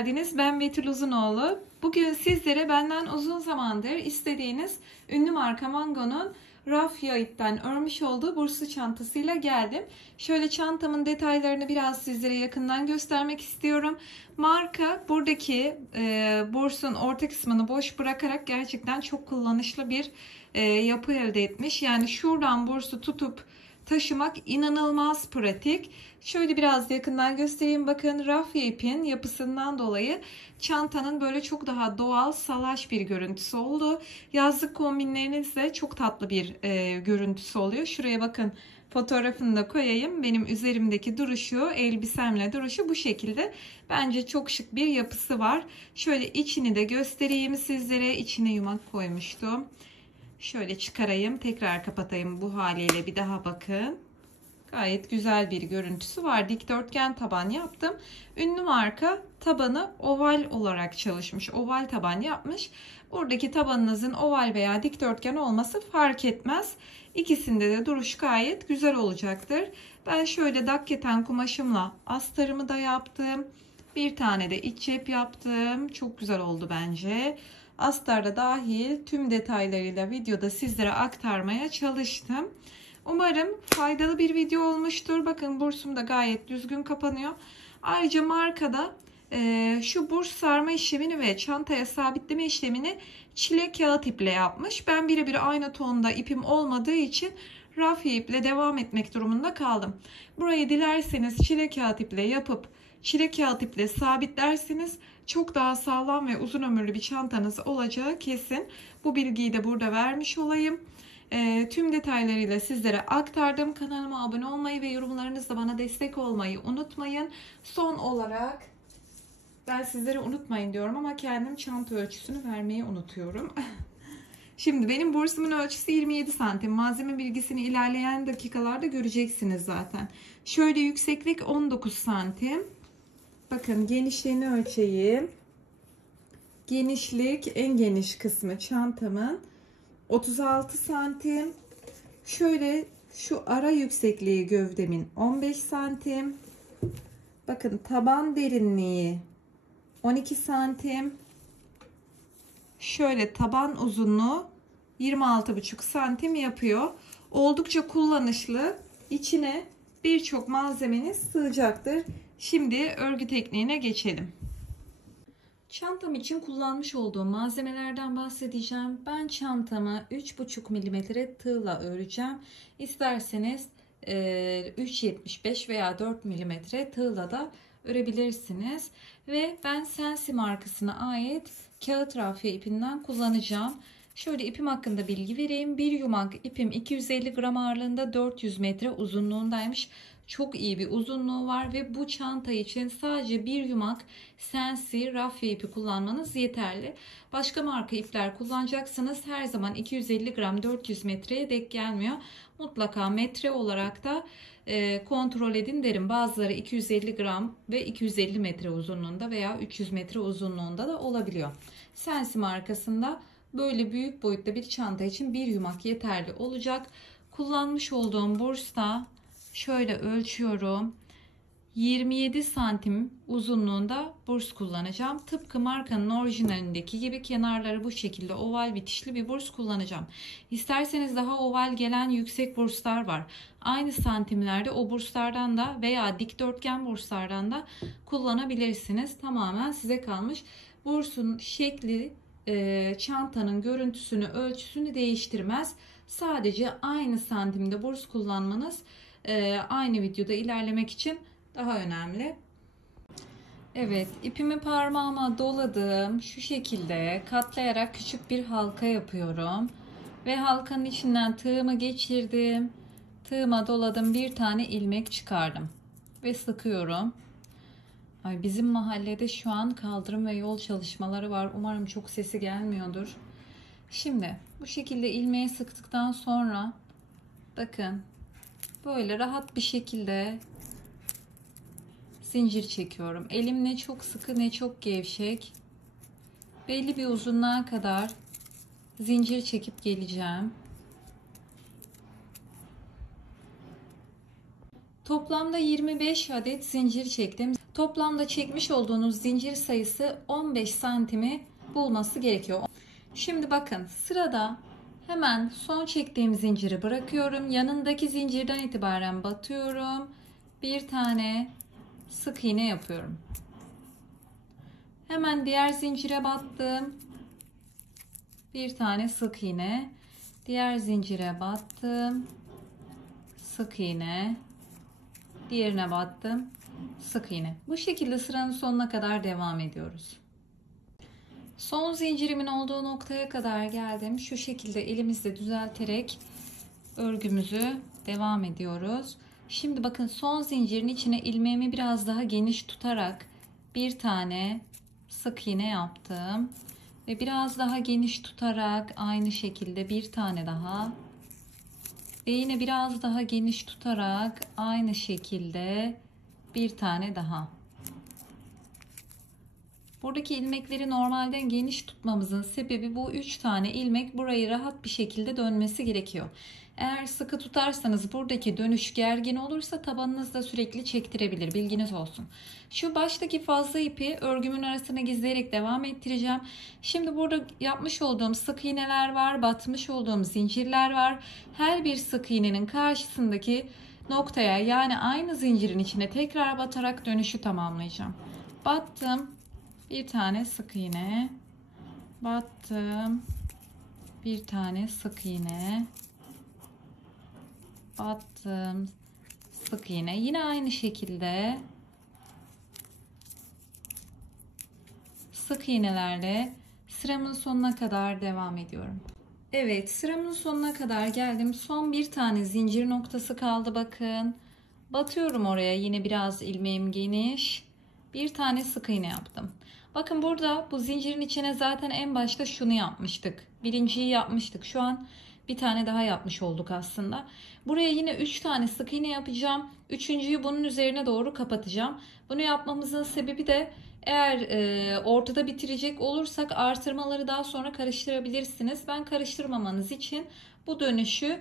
geldiniz. Ben Betül Uzunoğlu. Bugün sizlere benden uzun zamandır istediğiniz ünlü marka Mango'nun rafya ipten örmüş olduğu burslu çantasıyla geldim. Şöyle çantamın detaylarını biraz sizlere yakından göstermek istiyorum. Marka buradaki bursun orta kısmını boş bırakarak gerçekten çok kullanışlı bir yapı elde etmiş. Yani şuradan bursu tutup taşımak inanılmaz pratik. Şöyle biraz yakından göstereyim. Bakın rafya ipin yapısından dolayı çantanın böyle çok daha doğal, salaş bir görüntüsü oldu. Yazlık kombinlerinizde çok tatlı bir görüntüsü oluyor. Şuraya bakın, fotoğrafını da koyayım. Benim üzerimdeki duruşu, elbisemle duruşu bu şekilde. Bence çok şık bir yapısı var. Şöyle içini de göstereyim sizlere. İçine yumak koymuştum. Şöyle çıkarayım, tekrar kapatayım bu haliyle, bir daha bakın. Gayet güzel bir görüntüsü var. Dikdörtgen taban yaptım. Ünlü marka tabanı oval olarak çalışmış. Oval taban yapmış. Buradaki tabanınızın oval veya dikdörtgen olması fark etmez. İkisinde de duruş gayet güzel olacaktır. Ben şöyle dakketen kumaşımla astarımı da yaptım. Bir tane de iç cep yaptım. Çok güzel oldu bence. Astarda dahil tüm detaylarıyla videoda sizlere aktarmaya çalıştım. Umarım faydalı bir video olmuştur. Bakın bursum da gayet düzgün kapanıyor. Ayrıca markada şu burs sarma işlemini ve çantaya sabitleme işlemini çile kağıt iple yapmış. Ben birebir aynı tonda ipim olmadığı için rafya iple devam etmek durumunda kaldım. Burayı dilerseniz çile kağıt iple yapıp çile kağıt iple sabitlerseniz çok daha sağlam ve uzun ömürlü bir çantanız olacağı kesin. Bu bilgiyi de burada vermiş olayım. Tüm detaylarıyla sizlere aktardım. Kanalıma abone olmayı ve yorumlarınızla bana destek olmayı unutmayın. Son olarak ben sizlere unutmayın diyorum ama kendim çanta ölçüsünü vermeyi unutuyorum. Şimdi benim bursumun ölçüsü 27 santim. Malzeme bilgisini ilerleyen dakikalarda göreceksiniz zaten. Şöyle yükseklik 19 santim. Bakın genişliğini ölçeyim. Genişlik, en geniş kısmı çantamın 36 santim. Şöyle şu ara yüksekliği gövdemin 15 santim. Bakın taban derinliği 12 santim. Şöyle taban uzunluğu 26,5 santim yapıyor. Oldukça kullanışlı. İçine birçok malzemeniz sığacaktır. Şimdi örgü tekniğine geçelim. Çantam için kullanmış olduğum malzemelerden bahsedeceğim. Ben çantamı 3,5 mm tığla öreceğim. İsterseniz 3,75 veya 4 mm tığla da örebilirsiniz. Ve ben Sensi markasına ait kağıt rafya ipinden kullanacağım. Şöyle ipim hakkında bilgi vereyim. Bir yumak ipim 250 gram ağırlığında, 400 metre uzunluğundaymış. Çok iyi bir uzunluğu var ve bu çanta için sadece bir yumak Sensi rafya ipi kullanmanız yeterli. Başka marka ipler kullanacaksanız her zaman 250 gram 400 metreye denk gelmiyor. Mutlaka metre olarak da kontrol edin derim. Bazıları 250 gram ve 250 metre uzunluğunda veya 300 metre uzunluğunda da olabiliyor. Sensi markasında böyle büyük boyutta bir çanta için bir yumak yeterli olacak. Kullanmış olduğum bursta şöyle ölçüyorum. 27 santim uzunluğunda burs kullanacağım. Tıpkı markanın orijinalindeki gibi kenarları bu şekilde oval bitişli bir burs kullanacağım. İsterseniz daha oval gelen yüksek burslar var. Aynı santimlerde o burslardan da veya dikdörtgen burslardan da kullanabilirsiniz. Tamamen size kalmış. Bursun şekli çantanın görüntüsünü, ölçüsünü değiştirmez. Sadece aynı santimde burs kullanmanız aynı videoda ilerlemek için daha önemli. Evet, ipimi parmağıma doladım. Şu şekilde katlayarak küçük bir halka yapıyorum. Ve halkanın içinden tığımı geçirdim. Tığıma doladım. Bir tane ilmek çıkardım. Ve sıkıyorum. Ay, bizim mahallede şu an kaldırım ve yol çalışmaları var. Umarım çok sesi gelmiyordur. Şimdi bu şekilde ilmeği sıktıktan sonra bakın böyle rahat bir şekilde zincir çekiyorum. Elim ne çok sıkı ne çok gevşek. Belli bir uzunluğa kadar zincir çekip geleceğim. Toplamda 25 adet zincir çektim. toplamda çekmiş olduğunuz zincir sayısı 15 santimi bulması gerekiyor. Şimdi bakın, sırada hemen son çektiğim zinciri bırakıyorum. Yanındaki zincirden itibaren batıyorum. Bir tane sık iğne yapıyorum. Hemen diğer zincire battım. Bir tane sık iğne. Diğer zincire battım. Sık iğne. Diğerine battım. Sık iğne. Bu şekilde sıranın sonuna kadar devam ediyoruz. Son zincirimin olduğu noktaya kadar geldim. Şu şekilde elimizle düzelterek örgümüzü devam ediyoruz. Şimdi bakın, son zincirin içine ilmeğimi biraz daha geniş tutarak bir tane sık iğne yaptım. Ve biraz daha geniş tutarak aynı şekilde bir tane daha. Ve yine biraz daha geniş tutarak aynı şekilde bir tane daha. Buradaki ilmekleri normalden geniş tutmamızın sebebi, bu 3 tane ilmek burayı rahat bir şekilde dönmesi gerekiyor. Eğer sıkı tutarsanız, buradaki dönüş gergin olursa tabanınız da sürekli çektirebilir. Bilginiz olsun. Şu baştaki fazla ipi örgümün arasına gizleyerek devam ettireceğim. Şimdi burada yapmış olduğum sık iğneler var. Batmış olduğum zincirler var. Her bir sık iğnenin karşısındaki noktaya, yani aynı zincirin içine tekrar batarak dönüşü tamamlayacağım. Battım. Bir tane sık iğne. Battım. Bir tane sık iğne. Battım, sık iğne. Yine aynı şekilde sık iğnelerle sıramın sonuna kadar devam ediyorum. Evet, sıramın sonuna kadar geldim. Son bir tane zincir noktası kaldı, bakın. Batıyorum oraya, yine biraz ilmeğim geniş. Bir tane sık iğne yaptım. Bakın, burada bu zincirin içine zaten en başta şunu yapmıştık. Birinciyi yapmıştık. Şu an bir tane daha yapmış olduk aslında. Buraya yine 3 tane sık iğne yapacağım. Üçüncüyü bunun üzerine doğru kapatacağım. Bunu yapmamızın sebebi de, eğer ortada bitirecek olursak artırmaları daha sonra karıştırabilirsiniz. Ben karıştırmamanız için bu dönüşü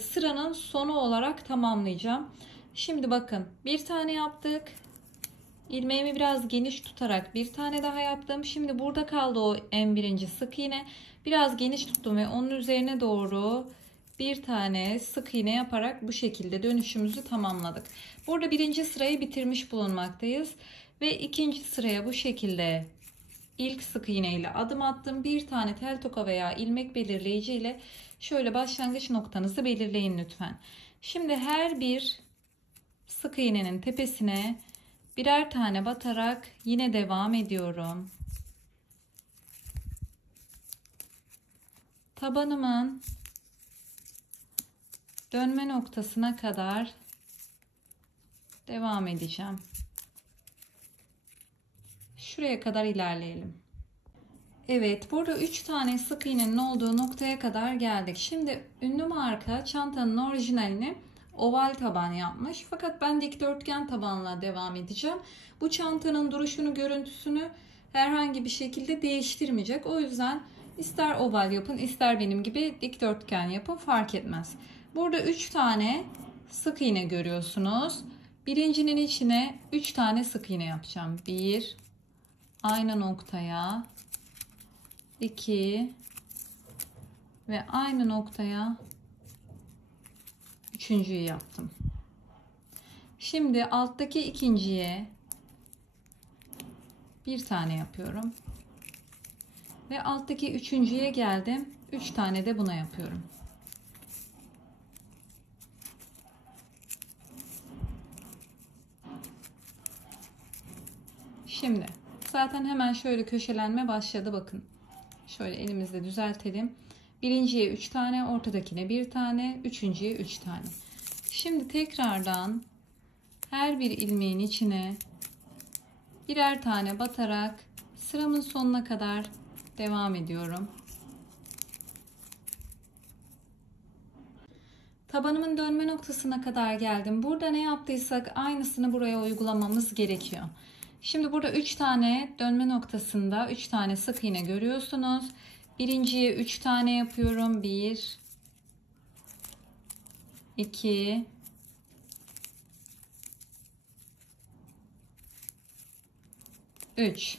sıranın sonu olarak tamamlayacağım. Şimdi bakın, bir tane yaptık. İlmeğimi biraz geniş tutarak bir tane daha yaptım. Şimdi burada kaldı o en birinci sık iğne. Biraz geniş tuttum ve onun üzerine doğru bir tane sık iğne yaparak bu şekilde dönüşümüzü tamamladık. Burada birinci sırayı bitirmiş bulunmaktayız. Ve ikinci sıraya bu şekilde ilk sık iğne ile adım attım. Bir tane tel toka veya ilmek belirleyici ile şöyle başlangıç noktanızı belirleyin lütfen. Şimdi her bir sık iğnenin tepesine birer tane batarak yine devam ediyorum. Tabanımın dönme noktasına kadar devam edeceğim. Şuraya kadar ilerleyelim. Evet, burada 3 tane sık iğnenin olduğu noktaya kadar geldik. Şimdi ünlü marka çantanın orijinalini oval taban yapmış. Fakat ben dikdörtgen tabanla devam edeceğim. Bu çantanın duruşunu, görüntüsünü herhangi bir şekilde değiştirmeyecek. O yüzden ister oval yapın, ister benim gibi dikdörtgen yapın, fark etmez. Burada 3 tane sık iğne görüyorsunuz. Birincinin içine 3 tane sık iğne yapacağım. 1, aynı noktaya, 2 ve aynı noktaya üçüncüyü yaptım. Şimdi alttaki ikinciye bir tane yapıyorum. Ve alttaki üçüncüye geldim. 3 tane de buna yapıyorum. Şimdi zaten hemen şöyle köşelenme başladı, bakın. Şöyle elimizle düzeltelim. Birinciye 3 tane, ortadakine 1 tane, üçüncüye 3 tane. Şimdi tekrardan her bir ilmeğin içine birer tane batarak sıramın sonuna kadar devam ediyorum. Tabanımın dönme noktasına kadar geldim. Burada ne yaptıysak aynısını buraya uygulamamız gerekiyor. Şimdi burada 3 tane dönme noktasında 3 tane sık iğne görüyorsunuz. Birinciye 3 tane yapıyorum. 1, 2, 3.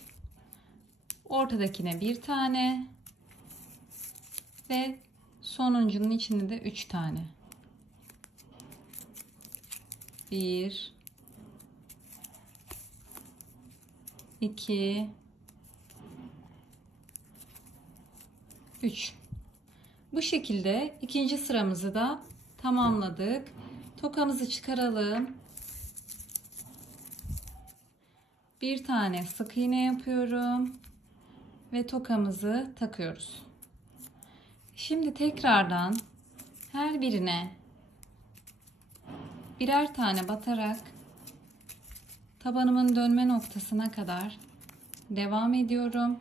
Ortadakine bir tane ve sonuncunun içinde de 3 tane. 1 2 3. Bu şekilde ikinci sıramızı da tamamladık. Tokamızı çıkaralım. Bir tane sık iğne yapıyorum ve tokamızı takıyoruz. Şimdi tekrardan her birine birer tane batarak tabanımın dönme noktasına kadar devam ediyorum.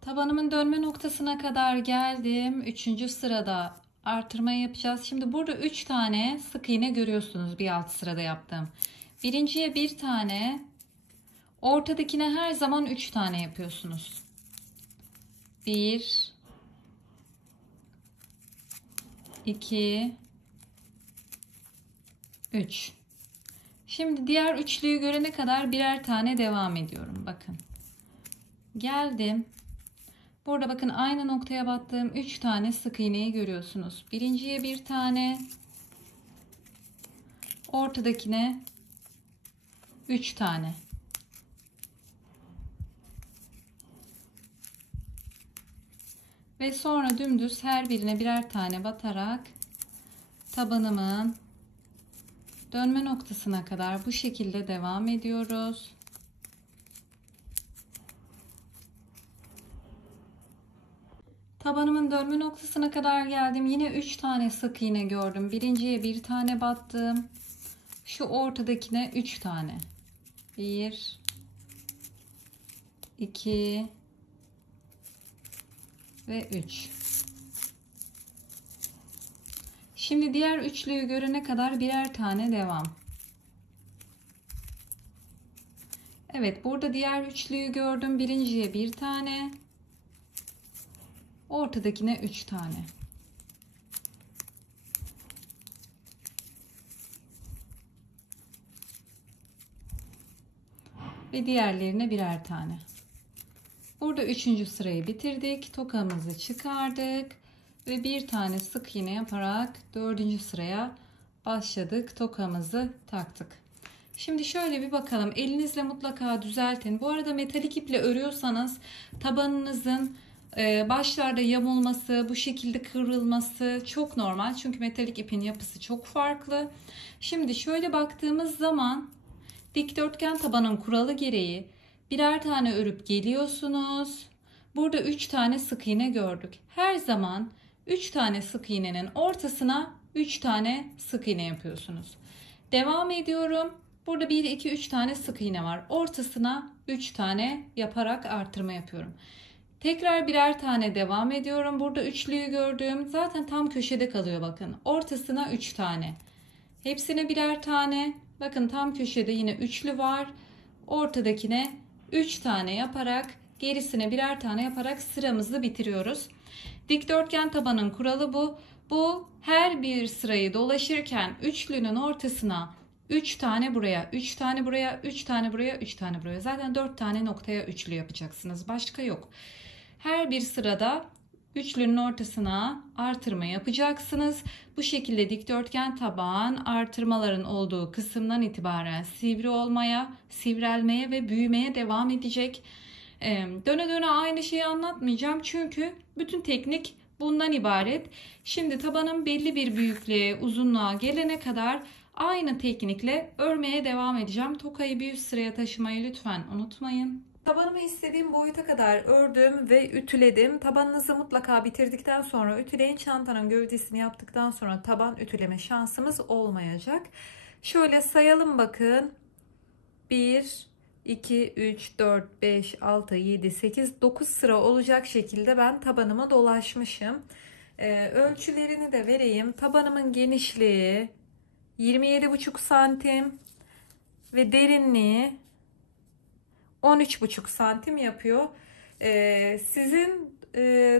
Tabanımın dönme noktasına kadar geldim. Üçüncü sırada artırma yapacağız. Şimdi burada 3 tane sık iğne görüyorsunuz bir alt sırada yaptım. Birinciye bir tane, ortadakine her zaman 3 tane yapıyorsunuz. 1 2 3. Şimdi diğer üçlüyü görene kadar birer tane devam ediyorum. Bakın. Geldim. Burada bakın aynı noktaya battığım 3 tane sık iğneyi görüyorsunuz. Birinciye bir tane, ortadakine 3 tane. Ve sonra dümdüz her birine birer tane batarak tabanımın dönme noktasına kadar bu şekilde devam ediyoruz. Tabanımın dönme noktasına kadar geldim. Yine 3 tane sık iğne gördüm. Birinciye bir tane battım. Şu ortadakine 3 tane. 1 2 ve 3. Şimdi diğer üçlüyü görene kadar birer tane devam. Evet, burada diğer üçlüyü gördüm. Birinciye bir tane, ortadakine 3 tane. Ve diğerlerine birer tane. Burada 3. sırayı bitirdik. Tokamızı çıkardık ve bir tane sık iğne yaparak 4. sıraya başladık. Tokamızı taktık. Şimdi şöyle bir bakalım. Elinizle mutlaka düzeltin. Bu arada metalik iple örüyorsanız tabanınızın başlarda yamulması, bu şekilde kıvrılması çok normal. Çünkü metalik ipin yapısı çok farklı. Şimdi şöyle baktığımız zaman dikdörtgen tabanın kuralı gereği birer tane örüp geliyorsunuz. Burada 3 tane sık iğne gördük. Her zaman 3 tane sık iğnenin ortasına 3 tane sık iğne yapıyorsunuz. Devam ediyorum. Burada 1 2 3 tane sık iğne var. Ortasına 3 tane yaparak artırma yapıyorum. Tekrar birer tane devam ediyorum. Burada üçlüyü gördüm. Zaten tam köşede kalıyor bakın. Ortasına 3 tane. Hepsine birer tane. Bakın tam köşede yine üçlü var. Ortadakine 3 tane yaparak, gerisine birer tane yaparak sıramızı bitiriyoruz. Dikdörtgen tabanın kuralı bu. Bu her bir sırayı dolaşırken üçlünün ortasına 3 tane buraya, 3 tane buraya, 3 tane buraya, 3 tane buraya. Zaten 4 tane noktaya üçlü yapacaksınız. Başka yok. Her bir sırada üçlünün ortasına artırma yapacaksınız. Bu şekilde dikdörtgen taban artırmaların olduğu kısımdan itibaren sivri olmaya, sivrelmeye ve büyümeye devam edecek. Döne döne aynı şeyi anlatmayacağım. Çünkü bütün teknik bundan ibaret. Şimdi tabanın belli bir büyüklüğe, uzunluğa gelene kadar aynı teknikle örmeye devam edeceğim. Tokayı bir üst sıraya taşımayı lütfen unutmayın. Tabanımı istediğim boyuta kadar ördüm ve ütüledim. Tabanınızı mutlaka bitirdikten sonra ütüleyin. Çantanın gövdesini yaptıktan sonra taban ütüleme şansımız olmayacak. Şöyle sayalım bakın. 1, 2, 3, 4, 5, 6, 7, 8, 9 sıra olacak şekilde ben tabanımı dolaşmışım. Ölçülerini de vereyim. Tabanımın genişliği 27,5 santim ve derinliği 13,5 santim yapıyor. Sizin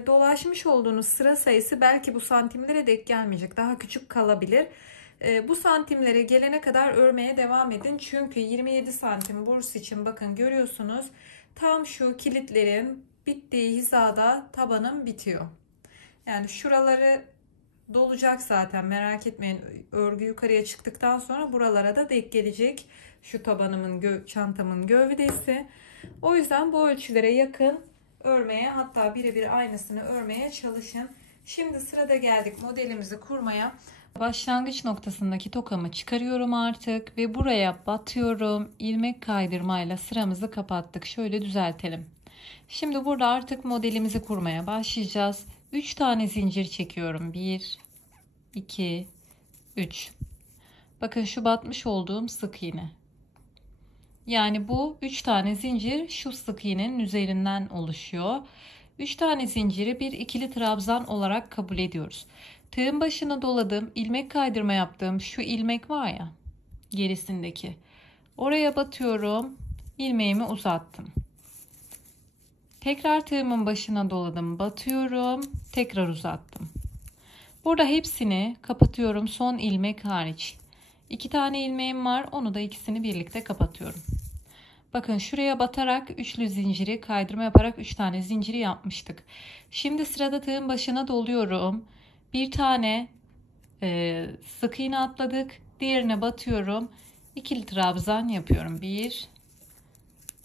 dolaşmış olduğunuz sıra sayısı belki bu santimlere denk gelmeyecek. Daha küçük kalabilir. Bu santimlere gelene kadar örmeye devam edin. Çünkü 27 santim burs için bakın görüyorsunuz. Tam şu kilitlerin bittiği hizada tabanım bitiyor. Yani şuraları dolacak zaten, merak etmeyin. Örgü yukarıya çıktıktan sonra buralara da denk gelecek. Şu tabanımın, çantamın gövdesi. O yüzden bu ölçülere yakın örmeye, hatta birebir aynısını örmeye çalışın. Şimdi sırada geldik modelimizi kurmaya. Başlangıç noktasındaki tokamı çıkarıyorum artık ve buraya batıyorum. İlmek kaydırmayla sıramızı kapattık. Şöyle düzeltelim. Şimdi burada artık modelimizi kurmaya başlayacağız. 3 tane zincir çekiyorum. 1, 2, 3. Bakın şu batmış olduğum sık iğne. Yani bu 3 tane zincir şu sık iğnenin üzerinden oluşuyor. 3 tane zinciri bir ikili trabzan olarak kabul ediyoruz. Tığın başına doladım, ilmek kaydırma yaptığım şu ilmek var ya, gerisindeki. Oraya batıyorum, ilmeğimi uzattım. Tekrar tığımın başına doladım, batıyorum, tekrar uzattım. Burada hepsini kapatıyorum, son ilmek hariç. 2 tane ilmeğim var, onu da ikisini birlikte kapatıyorum. Bakın şuraya batarak üçlü zinciri kaydırma yaparak 3 tane zinciri yapmıştık. Şimdi sırada tığın başına doluyorum. Bir tane sık iğne atladık. Diğerine batıyorum. İkili trabzan yapıyorum. 1,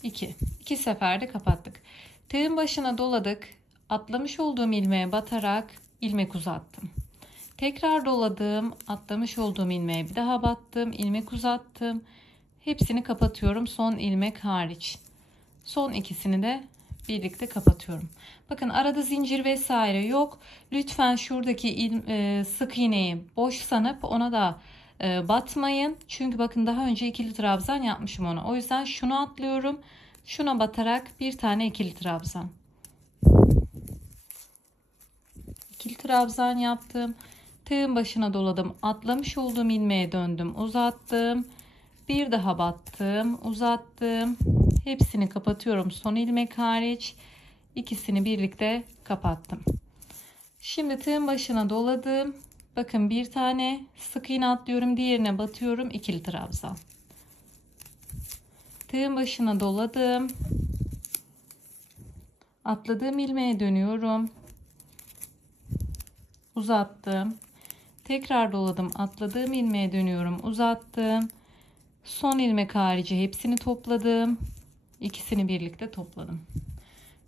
2. 2 seferde kapattık. Tığın başına doladık. Atlamış olduğum ilmeğe batarak ilmek uzattım. Tekrar doladım. Atlamış olduğum ilmeğe bir daha battım. İlmek uzattım. Hepsini kapatıyorum, son ilmek hariç. Son ikisini de birlikte kapatıyorum. Bakın arada zincir vesaire yok. Lütfen şuradaki sık iğneyi boş sanıp ona da batmayın. Çünkü bakın daha önce ikili trabzan yapmışım ona. O yüzden şunu atlıyorum. Şuna batarak bir tane ikili trabzan. İkili trabzan yaptım. Tığın başına doladım. Atlamış olduğum ilmeğe döndüm. Uzattım. Bir daha battım, uzattım. Hepsini kapatıyorum son ilmek hariç. İkisini birlikte kapattım. Şimdi tığın başına doladım. Bakın bir tane sık iğne atlıyorum, diğerine batıyorum, ikili trabzan. Tığın başına doladım. Atladığım ilmeğe dönüyorum. Uzattım. Tekrar doladım, atladığım ilmeğe dönüyorum, uzattım. Son ilmek harici hepsini topladım. İkisini birlikte topladım.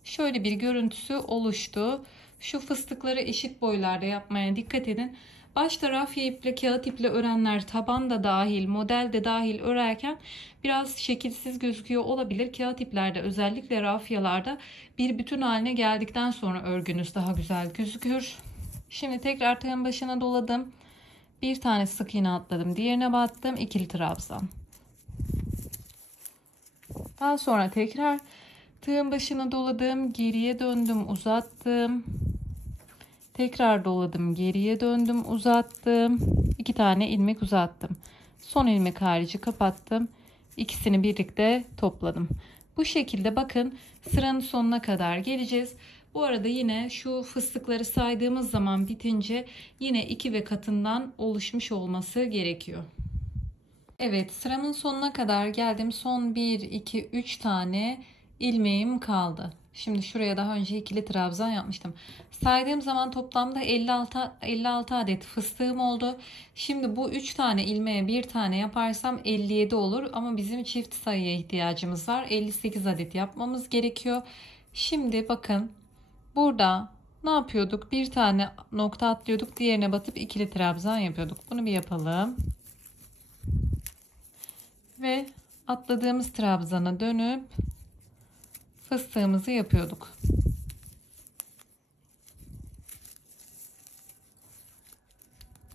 Şöyle bir görüntüsü oluştu. Şu fıstıkları eşit boylarda yapmaya dikkat edin. Başta rafya iple, kağıt iple örenler, taban da dahil, model de dahil örerken biraz şekilsiz gözüküyor olabilir. Kağıt iplerde, özellikle rafyalarda bir bütün haline geldikten sonra örgünüz daha güzel gözükür. Şimdi tekrar tığın başına doladım. Bir tane sık iğne atladım, diğerine battım, ikili trabzan. Daha sonra tekrar tığın başına doladım, geriye döndüm, uzattım. Tekrar doladım, geriye döndüm, uzattım. 2 tane ilmek uzattım. Son ilmek harici kapattım. İkisini birlikte topladım. Bu şekilde bakın sıranın sonuna kadar geleceğiz. Bu arada yine şu fıstıkları saydığımız zaman bitince yine 2 ve katından oluşmuş olması gerekiyor. Evet, sıramın sonuna kadar geldim. Son 1, 2, 3 tane ilmeğim kaldı. Şimdi şuraya daha önce ikili trabzan yapmıştım. Saydığım zaman toplamda 56 adet fıstığım oldu. Şimdi bu 3 tane ilmeğe bir tane yaparsam 57 olur. Ama bizim çift sayıya ihtiyacımız var. 58 adet yapmamız gerekiyor. Şimdi bakın burada ne yapıyorduk? Bir tane nokta atlıyorduk. Diğerine batıp ikili trabzan yapıyorduk. Bunu bir yapalım. Ve atladığımız trabzana dönüp fıstığımızı yapıyorduk.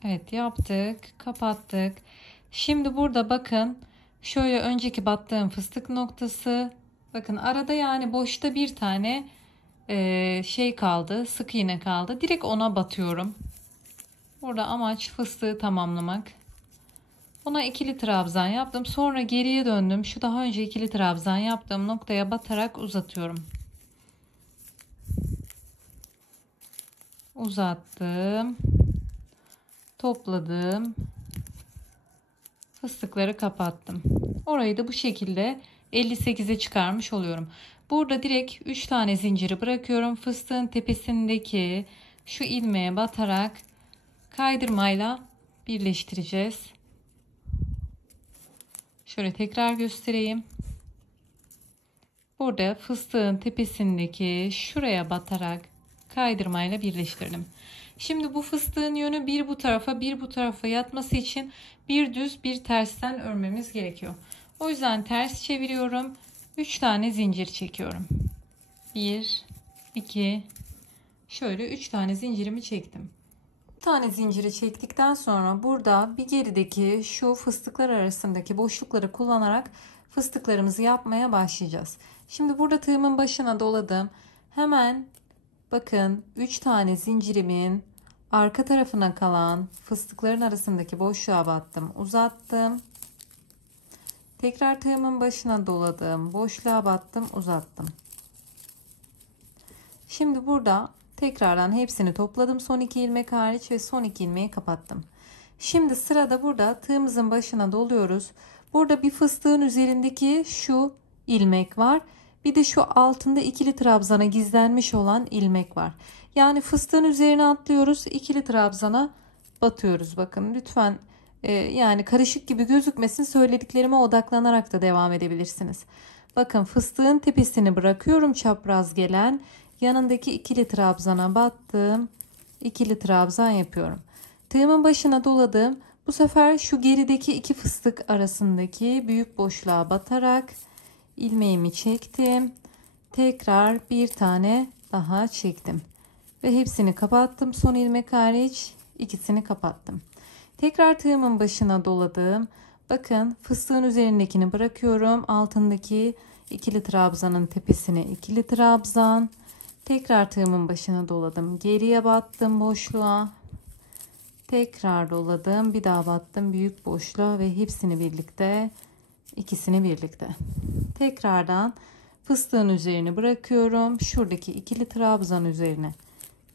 Evet, yaptık, kapattık. Şimdi burada bakın şöyle önceki battığım fıstık noktası, bakın arada yani boşta bir tane şey kaldı, sık iğne kaldı. Direkt ona batıyorum. Burada amaç fıstığı tamamlamak. Ona ikili trabzan yaptım. Sonra geriye döndüm. Şu daha önce ikili trabzan yaptığım noktaya batarak uzatıyorum. Uzattım. Topladım. Fıstıkları kapattım. Orayı da bu şekilde 58'e çıkarmış oluyorum. Burada direkt 3 tane zinciri bırakıyorum. Fıstığın tepesindeki şu ilmeğe batarak kaydırmayla birleştireceğiz. Şöyle tekrar göstereyim. Burada fıstığın tepesindeki şuraya batarak kaydırmayla birleştirdim. Şimdi bu fıstığın yönü bir bu tarafa bir bu tarafa yatması için bir düz bir tersten örmemiz gerekiyor. O yüzden ters çeviriyorum. 3 tane zincir çekiyorum. 1, 2, şöyle 3 tane zincirimi çektim. Bir tane zinciri çektikten sonra burada bir gerideki şu fıstıklar arasındaki boşlukları kullanarak fıstıklarımızı yapmaya başlayacağız. Şimdi burada tığımın başına doladım. Hemen bakın 3 tane zincirimin arka tarafına kalan fıstıkların arasındaki boşluğa battım, uzattım. Tekrar tığımın başına doladım, boşluğa battım, uzattım. Şimdi burada tekrardan hepsini topladım, son 2 ilmek hariç, ve son 2 ilmeği kapattım. Şimdi sırada burada tığımızın başına doluyoruz. Burada bir fıstığın üzerindeki şu ilmek var. Bir de şu altında ikili trabzana gizlenmiş olan ilmek var. Yani fıstığın üzerine atlıyoruz, ikili trabzana batıyoruz. Bakın lütfen yani karışık gibi gözükmesin, söylediklerime odaklanarak da devam edebilirsiniz. Bakın fıstığın tepesini bırakıyorum, çapraz gelen yanındaki ikili trabzana battım, ikili trabzan yapıyorum. Tığımın başına doladım. Bu sefer şu gerideki iki fıstık arasındaki büyük boşluğa batarak ilmeğimi çektim. Tekrar bir tane daha çektim ve hepsini kapattım. Son ilmek hariç ikisini kapattım. Tekrar tığımın başına doladım. Bakın fıstığın üzerindekini bırakıyorum. Altındaki ikili trabzanın tepesine ikili trabzan. Tekrar tığımın başına doladım. Geriye battım boşluğa. Tekrar doladım. Bir daha battım büyük boşluğa ve hepsini birlikte, ikisini birlikte. Tekrardan fıstığın üzerine bırakıyorum. Şuradaki ikili trabzan üzerine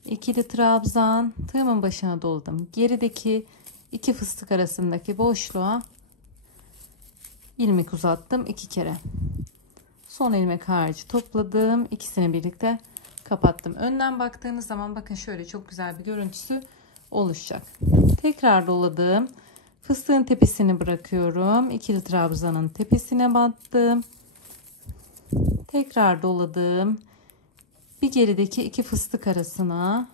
ikili trabzan, tığımın başına doladım. Gerideki iki fıstık arasındaki boşluğa ilmek uzattım 2 kere. Son ilmek harici topladım. İkisini birlikte kapattım. Önden baktığınız zaman bakın şöyle çok güzel bir görüntüsü oluşacak. Tekrar doladım. Fıstığın tepesini bırakıyorum. İkili trabzanın tepesine battım. Tekrar doladım. Bir gerideki iki fıstık arasına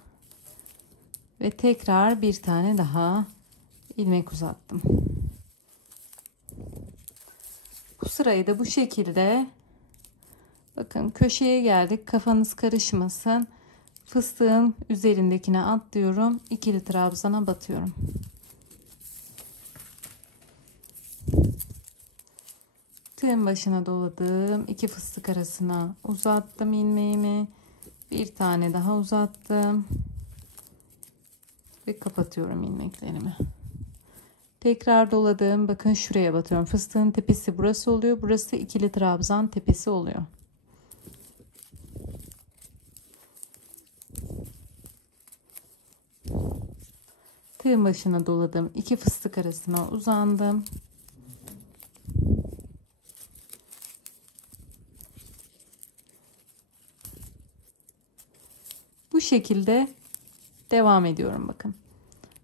ve tekrar bir tane daha ilmek uzattım. Bu sırayı da bu şekilde, bakın köşeye geldik, kafanız karışmasın. Fıstığın üzerindekine atlıyorum, ikili trabzana batıyorum. Tığın başına doladım, iki fıstık arasına uzattım ilmeğimi, bir tane daha uzattım ve kapatıyorum ilmeklerimi. Tekrar doladım, bakın şuraya batıyorum. Fıstığın tepesi burası oluyor, burası ikili trabzan tepesi oluyor. Tığın başına doladım, iki fıstık arasına uzandım. Bu şekilde devam ediyorum bakın.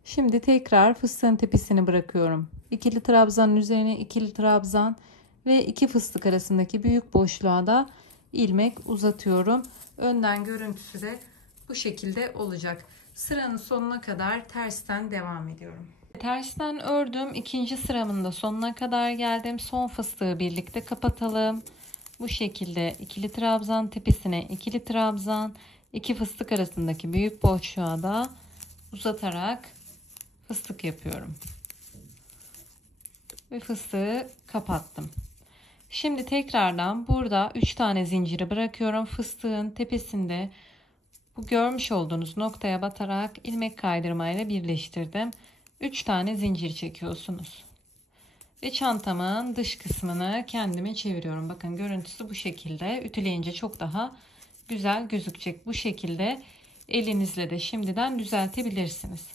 Şimdi tekrar fıstığın tepesini bırakıyorum. İkili trabzanın üzerine ikili trabzan ve iki fıstık arasındaki büyük boşluğa da ilmek uzatıyorum. Önden görüntüsü de bu şekilde olacak. Sıranın sonuna kadar tersten devam ediyorum. Tersten ördüm. İkinci sıramın da sonuna kadar geldim. Son fıstığı birlikte kapatalım. Bu şekilde ikili trabzan tepesine ikili trabzan, iki fıstık arasındaki büyük boşluğa da uzatarak fıstık yapıyorum. Ve fıstığı kapattım. Şimdi tekrardan burada 3 tane zinciri bırakıyorum. Fıstığın tepesinde bu görmüş olduğunuz noktaya batarak ilmek kaydırmayla birleştirdim. 3 tane zincir çekiyorsunuz. Ve çantamın dış kısmını kendime çeviriyorum. Bakın görüntüsü bu şekilde. Ütüleyince çok daha güzel gözükecek. Bu şekilde elinizle de şimdiden düzeltebilirsiniz.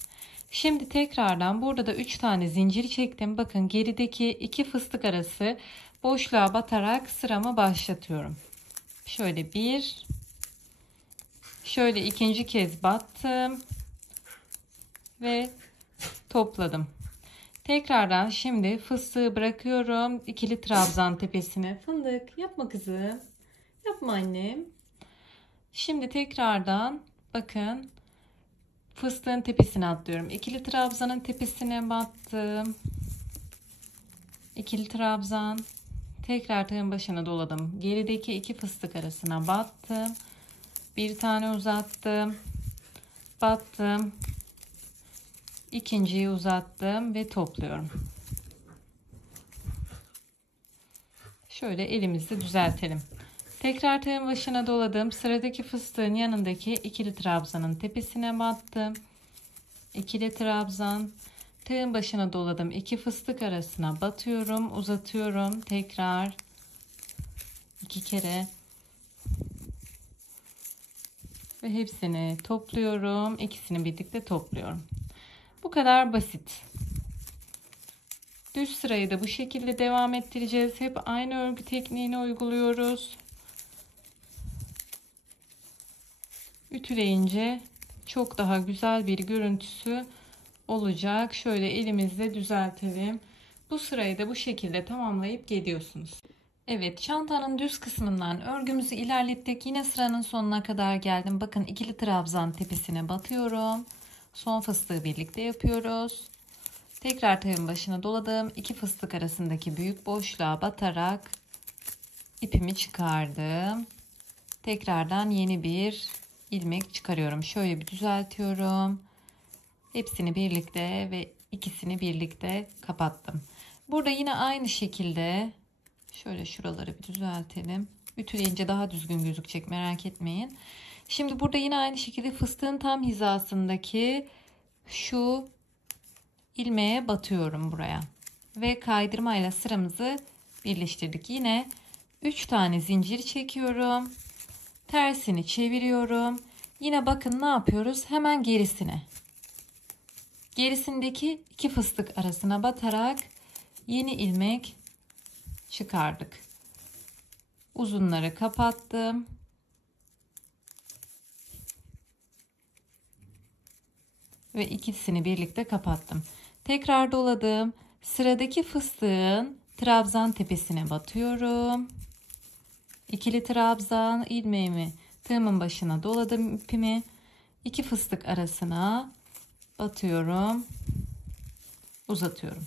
Şimdi tekrardan burada da 3 tane zincir çektim. Bakın gerideki 2 fıstık arası boşluğa batarak sıramı başlatıyorum. Şöyle bir, şöyle ikinci kez battım ve topladım. Tekrardan şimdi fıstığı bırakıyorum ikili trabzan tepesine. Fındık yapma kızım. Yapma annem. Şimdi tekrardan bakın fıstığın tepesine atlıyorum. İkili trabzanın tepesine battım. İkili trabzan. Tekrar tığın başına doladım. Gerideki 2 fıstık arasına battım. Bir tane uzattım. Battım. İkinciyi uzattım ve topluyorum. Şöyle elimizle düzeltelim. Tekrar tığın başına doladım. Sıradaki fıstığın yanındaki ikili trabzanın tepesine battım. İkili trabzan. Tığın başına doladım. 2 fıstık arasına batıyorum. Uzatıyorum. Tekrar 2 kere. Ve hepsini topluyorum. İkisini birlikte topluyorum. Bu kadar basit. Düz sırayı da bu şekilde devam ettireceğiz. Hep aynı örgü tekniğini uyguluyoruz. Ütüleyince çok daha güzel bir görüntüsü olacak. Şöyle elimizle düzeltelim. Bu sırayı da bu şekilde tamamlayıp geliyorsunuz. Evet, çantanın düz kısmından örgümüzü ilerlettik. Yine sıranın sonuna kadar geldim. Bakın ikili trabzan tepesine batıyorum. Son fıstığı birlikte yapıyoruz. Tekrar tığın başına doladım. 2 fıstık arasındaki büyük boşluğa batarak ipimi çıkardım. Tekrardan yeni bir ilmek çıkarıyorum. Şöyle bir düzeltiyorum. Hepsini birlikte ve ikisini birlikte kapattım. Burada yine aynı şekilde şöyle şuraları bir düzeltelim. Ütüleyince daha düzgün gözükecek, merak etmeyin. Şimdi burada yine aynı şekilde fıstığın tam hizasındaki şu ilmeğe batıyorum buraya. Ve kaydırmayla sıramızı birleştirdik. Yine 3 tane zincir çekiyorum. Tersini çeviriyorum. Yine bakın ne yapıyoruz? Hemen gerisine. Gerisindeki 2 fıstık arasına batarak yeni ilmek çıkardık. Uzunları kapattım. Ve ikisini birlikte kapattım. Tekrar doladım. Sıradaki fıstığın trabzan tepesine batıyorum. İkili trabzan ilmeğimi tığımın başına doladım ipimi. 2 fıstık arasına batıyorum. Uzatıyorum.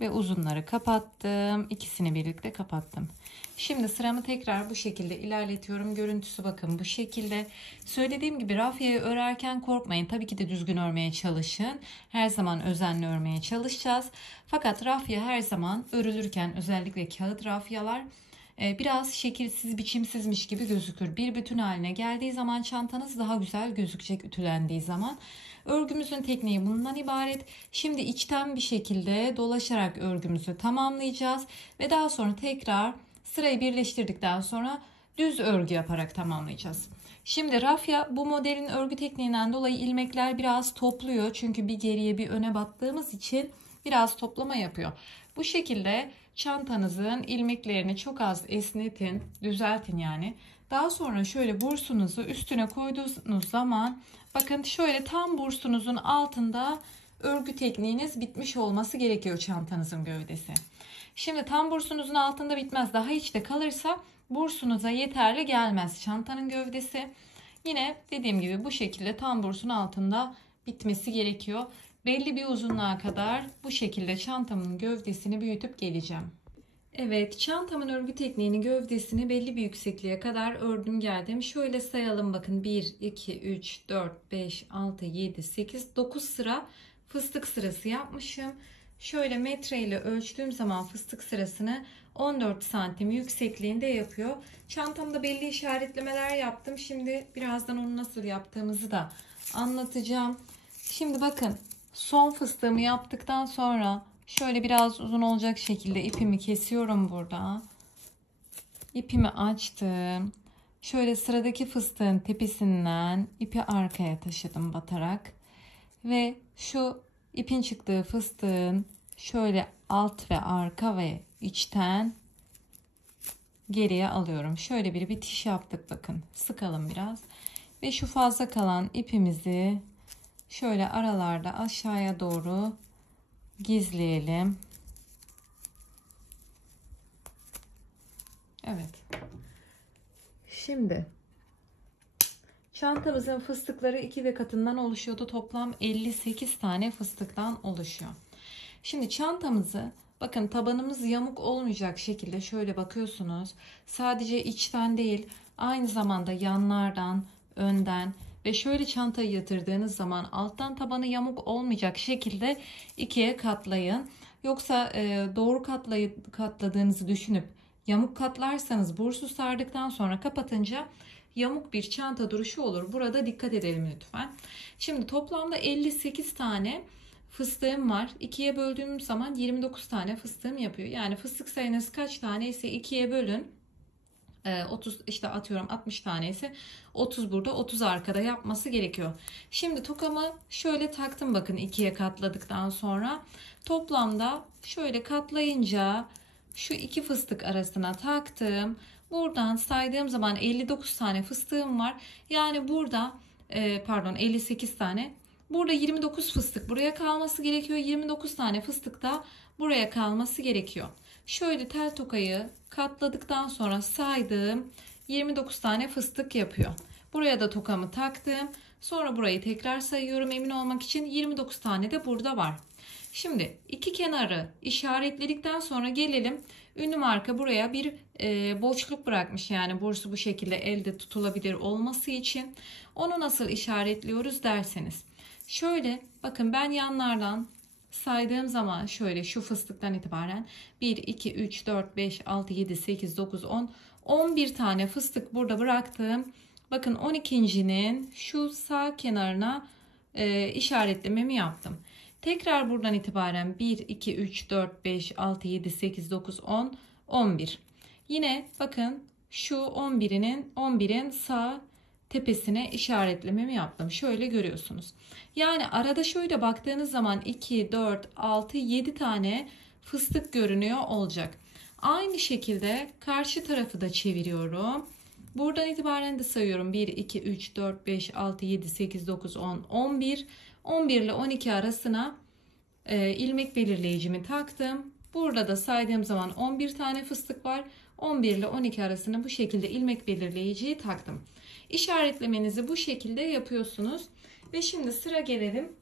Ve uzunları kapattım. İkisini birlikte kapattım. Şimdi sıramı tekrar bu şekilde ilerletiyorum. Görüntüsü bakın bu şekilde. Söylediğim gibi rafyayı örerken korkmayın. Tabii ki de düzgün örmeye çalışın. Her zaman özenli örmeye çalışacağız. Fakat rafya her zaman örülürken, özellikle kağıt rafyalar biraz şekilsiz, biçimsizmiş gibi gözükür. Bir bütün haline geldiği zaman çantanız daha güzel gözükecek ütülendiği zaman. Örgümüzün tekniği bundan ibaret. Şimdi içten bir şekilde dolaşarak örgümüzü tamamlayacağız. Ve daha sonra tekrar sırayı birleştirdikten sonra düz örgü yaparak tamamlayacağız. Şimdi rafya bu modelin örgü tekniğinden dolayı ilmekler biraz topluyor. Çünkü bir geriye bir öne battığımız için biraz toplama yapıyor. Bu şekilde çantanızın ilmeklerini çok az esnetin, düzeltin yani. Daha sonra şöyle bursunuzu üstüne koyduğunuz zaman bakın şöyle tam bursunuzun altında örgü tekniğiniz bitmiş olması gerekiyor çantanızın gövdesi. Şimdi tam bursunuzun altında bitmez. Daha içte kalırsa bursunuza yeterli gelmez çantanın gövdesi. Yine dediğim gibi bu şekilde tam bursun altında bitmesi gerekiyor. Belli bir uzunluğa kadar bu şekilde çantamın gövdesini büyütüp geleceğim. Evet, çantamın örgü tekniğini, gövdesini belli bir yüksekliğe kadar ördüm geldim. Şöyle sayalım bakın 1, 2, 3, 4, 5, 6, 7, 8, 9 sıra fıstık sırası yapmışım. Şöyle metre ile ölçtüğüm zaman fıstık sırasını 14 santim yüksekliğinde yapıyor. Çantamda belli işaretlemeler yaptım. Şimdi birazdan onu nasıl yaptığımızı da anlatacağım. Şimdi bakın son fıstığımı yaptıktan sonra şöyle biraz uzun olacak şekilde ipimi kesiyorum burada. İpimi açtım. Şöyle sıradaki fıstığın tepesinden ipi arkaya taşıdım batarak. ve şu ipin çıktığı fıstığın şöyle alt ve arka ve içten geriye alıyorum. Şöyle bir bitiş yaptık, bakın. Sıkalım biraz. Ve şu fazla kalan ipimizi şöyle aralarda aşağıya doğru gizleyelim. Evet. Şimdi çantamızın fıstıkları 2 katından oluşuyordu. Toplam 58 tane fıstıktan oluşuyor. Şimdi çantamızı, bakın, tabanımız yamuk olmayacak şekilde şöyle bakıyorsunuz. Sadece içten değil, aynı zamanda yanlardan, önden ve şöyle çantayı yatırdığınız zaman alttan tabanı yamuk olmayacak şekilde 2'ye katlayın. Yoksa doğru katladığınızı düşünüp yamuk katlarsanız bursu sardıktan sonra kapatınca yamuk bir çanta duruşu olur. Burada dikkat edelim lütfen. Şimdi toplamda 58 tane fıstığım var. 2'ye böldüğüm zaman 29 tane fıstığım yapıyor. Yani fıstık sayınız kaç tane ise 2'ye bölün. 30 işte, atıyorum 60 tane ise 30 burada, 30 arkada yapması gerekiyor. Şimdi tokamı şöyle taktım, bakın, 2'ye katladıktan sonra toplamda şöyle katlayınca şu iki fıstık arasına taktım. Buradan saydığım zaman 59 tane fıstığım var. Yani burada 58 tane. Burada 29 fıstık buraya kalması gerekiyor. 29 tane fıstık da buraya kalması gerekiyor. Şöyle tel tokayı katladıktan sonra saydım. 29 tane fıstık yapıyor. Buraya da tokamı taktım. Sonra burayı tekrar sayıyorum emin olmak için. 29 tane de burada var. Şimdi iki kenarı işaretledikten sonra gelelim. Ünlü marka buraya bir boşluk bırakmış. Yani bursu bu şekilde elde tutulabilir olması için. Onu nasıl işaretliyoruz derseniz. Şöyle bakın, ben yanlardan saydığım zaman şöyle şu fıstıktan itibaren 1, 2, 3, 4, 5, 6, 7, 8, 9, 10, 11 tane fıstık burada bıraktım. Bakın 12.'nin şu sağ kenarına işaretlememi yaptım. Tekrar buradan itibaren 1, 2, 3, 4, 5, 6, 7, 8, 9, 10, 11. Yine bakın şu 11'in sağ tepesine işaretlememi yaptım. Şöyle görüyorsunuz. Yani arada şöyle baktığınız zaman 2, 4, 6, 7 tane fıstık görünüyor olacak. Aynı şekilde karşı tarafı da çeviriyorum. Buradan itibaren de sayıyorum. 1, 2, 3, 4, 5, 6, 7, 8, 9, 10, 11. 11 ile 12 arasına ilmek belirleyicimi taktım. Burada da saydığım zaman 11 tane fıstık var. 11 ile 12 arasına bu şekilde ilmek belirleyiciyi taktım. İşaretlemenizi bu şekilde yapıyorsunuz. Ve şimdi sıra gelelim.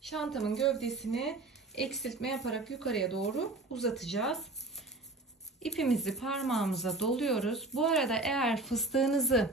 Çantamın gövdesini eksiltme yaparak yukarıya doğru uzatacağız. İpimizi parmağımıza doluyoruz. Bu arada eğer fıstığınızı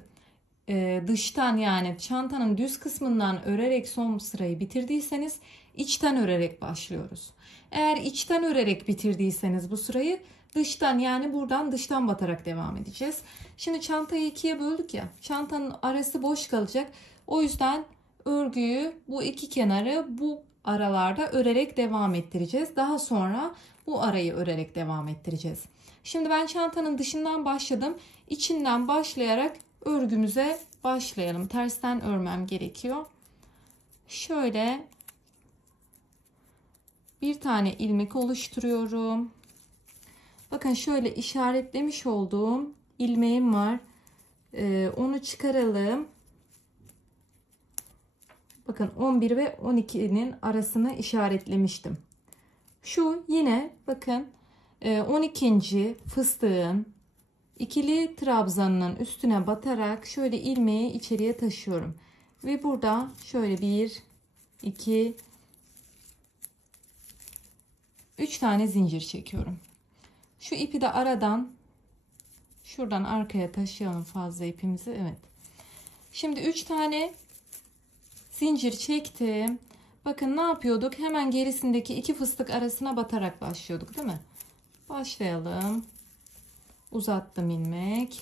dıştan, yani çantanın düz kısmından örerek son sırayı bitirdiyseniz içten örerek başlıyoruz. Eğer içten örerek bitirdiyseniz bu sırayı dıştan, yani buradan dıştan batarak devam edeceğiz. Şimdi çantayı 2'ye böldük ya, çantanın arası boş kalacak. O yüzden örgüyü bu iki kenarı bu aralarda örerek devam ettireceğiz. Daha sonra bu arayı örerek devam ettireceğiz. Şimdi ben çantanın dışından başladım. İçinden başlayarak örgümüze başlayalım. Tersten örmem gerekiyor. Şöyle bir tane ilmek oluşturuyorum. Bakın şöyle işaretlemiş olduğum ilmeğim var. Onu çıkaralım. Bakın 11 ve 12'nin arasını işaretlemiştim. Şu yine bakın 12. fıstığın ikili trabzanının üstüne batarak şöyle ilmeği içeriye taşıyorum. Ve burada şöyle 1, 2, 3 tane zincir çekiyorum. Şu ipi de aradan şuradan arkaya taşıyalım, fazla ipimizi. Evet. Şimdi 3 tane zincir çektim. Bakın ne yapıyorduk? Hemen gerisindeki iki fıstık arasına batarak başlıyorduk, değil mi? Başlayalım. Uzattım ilmek.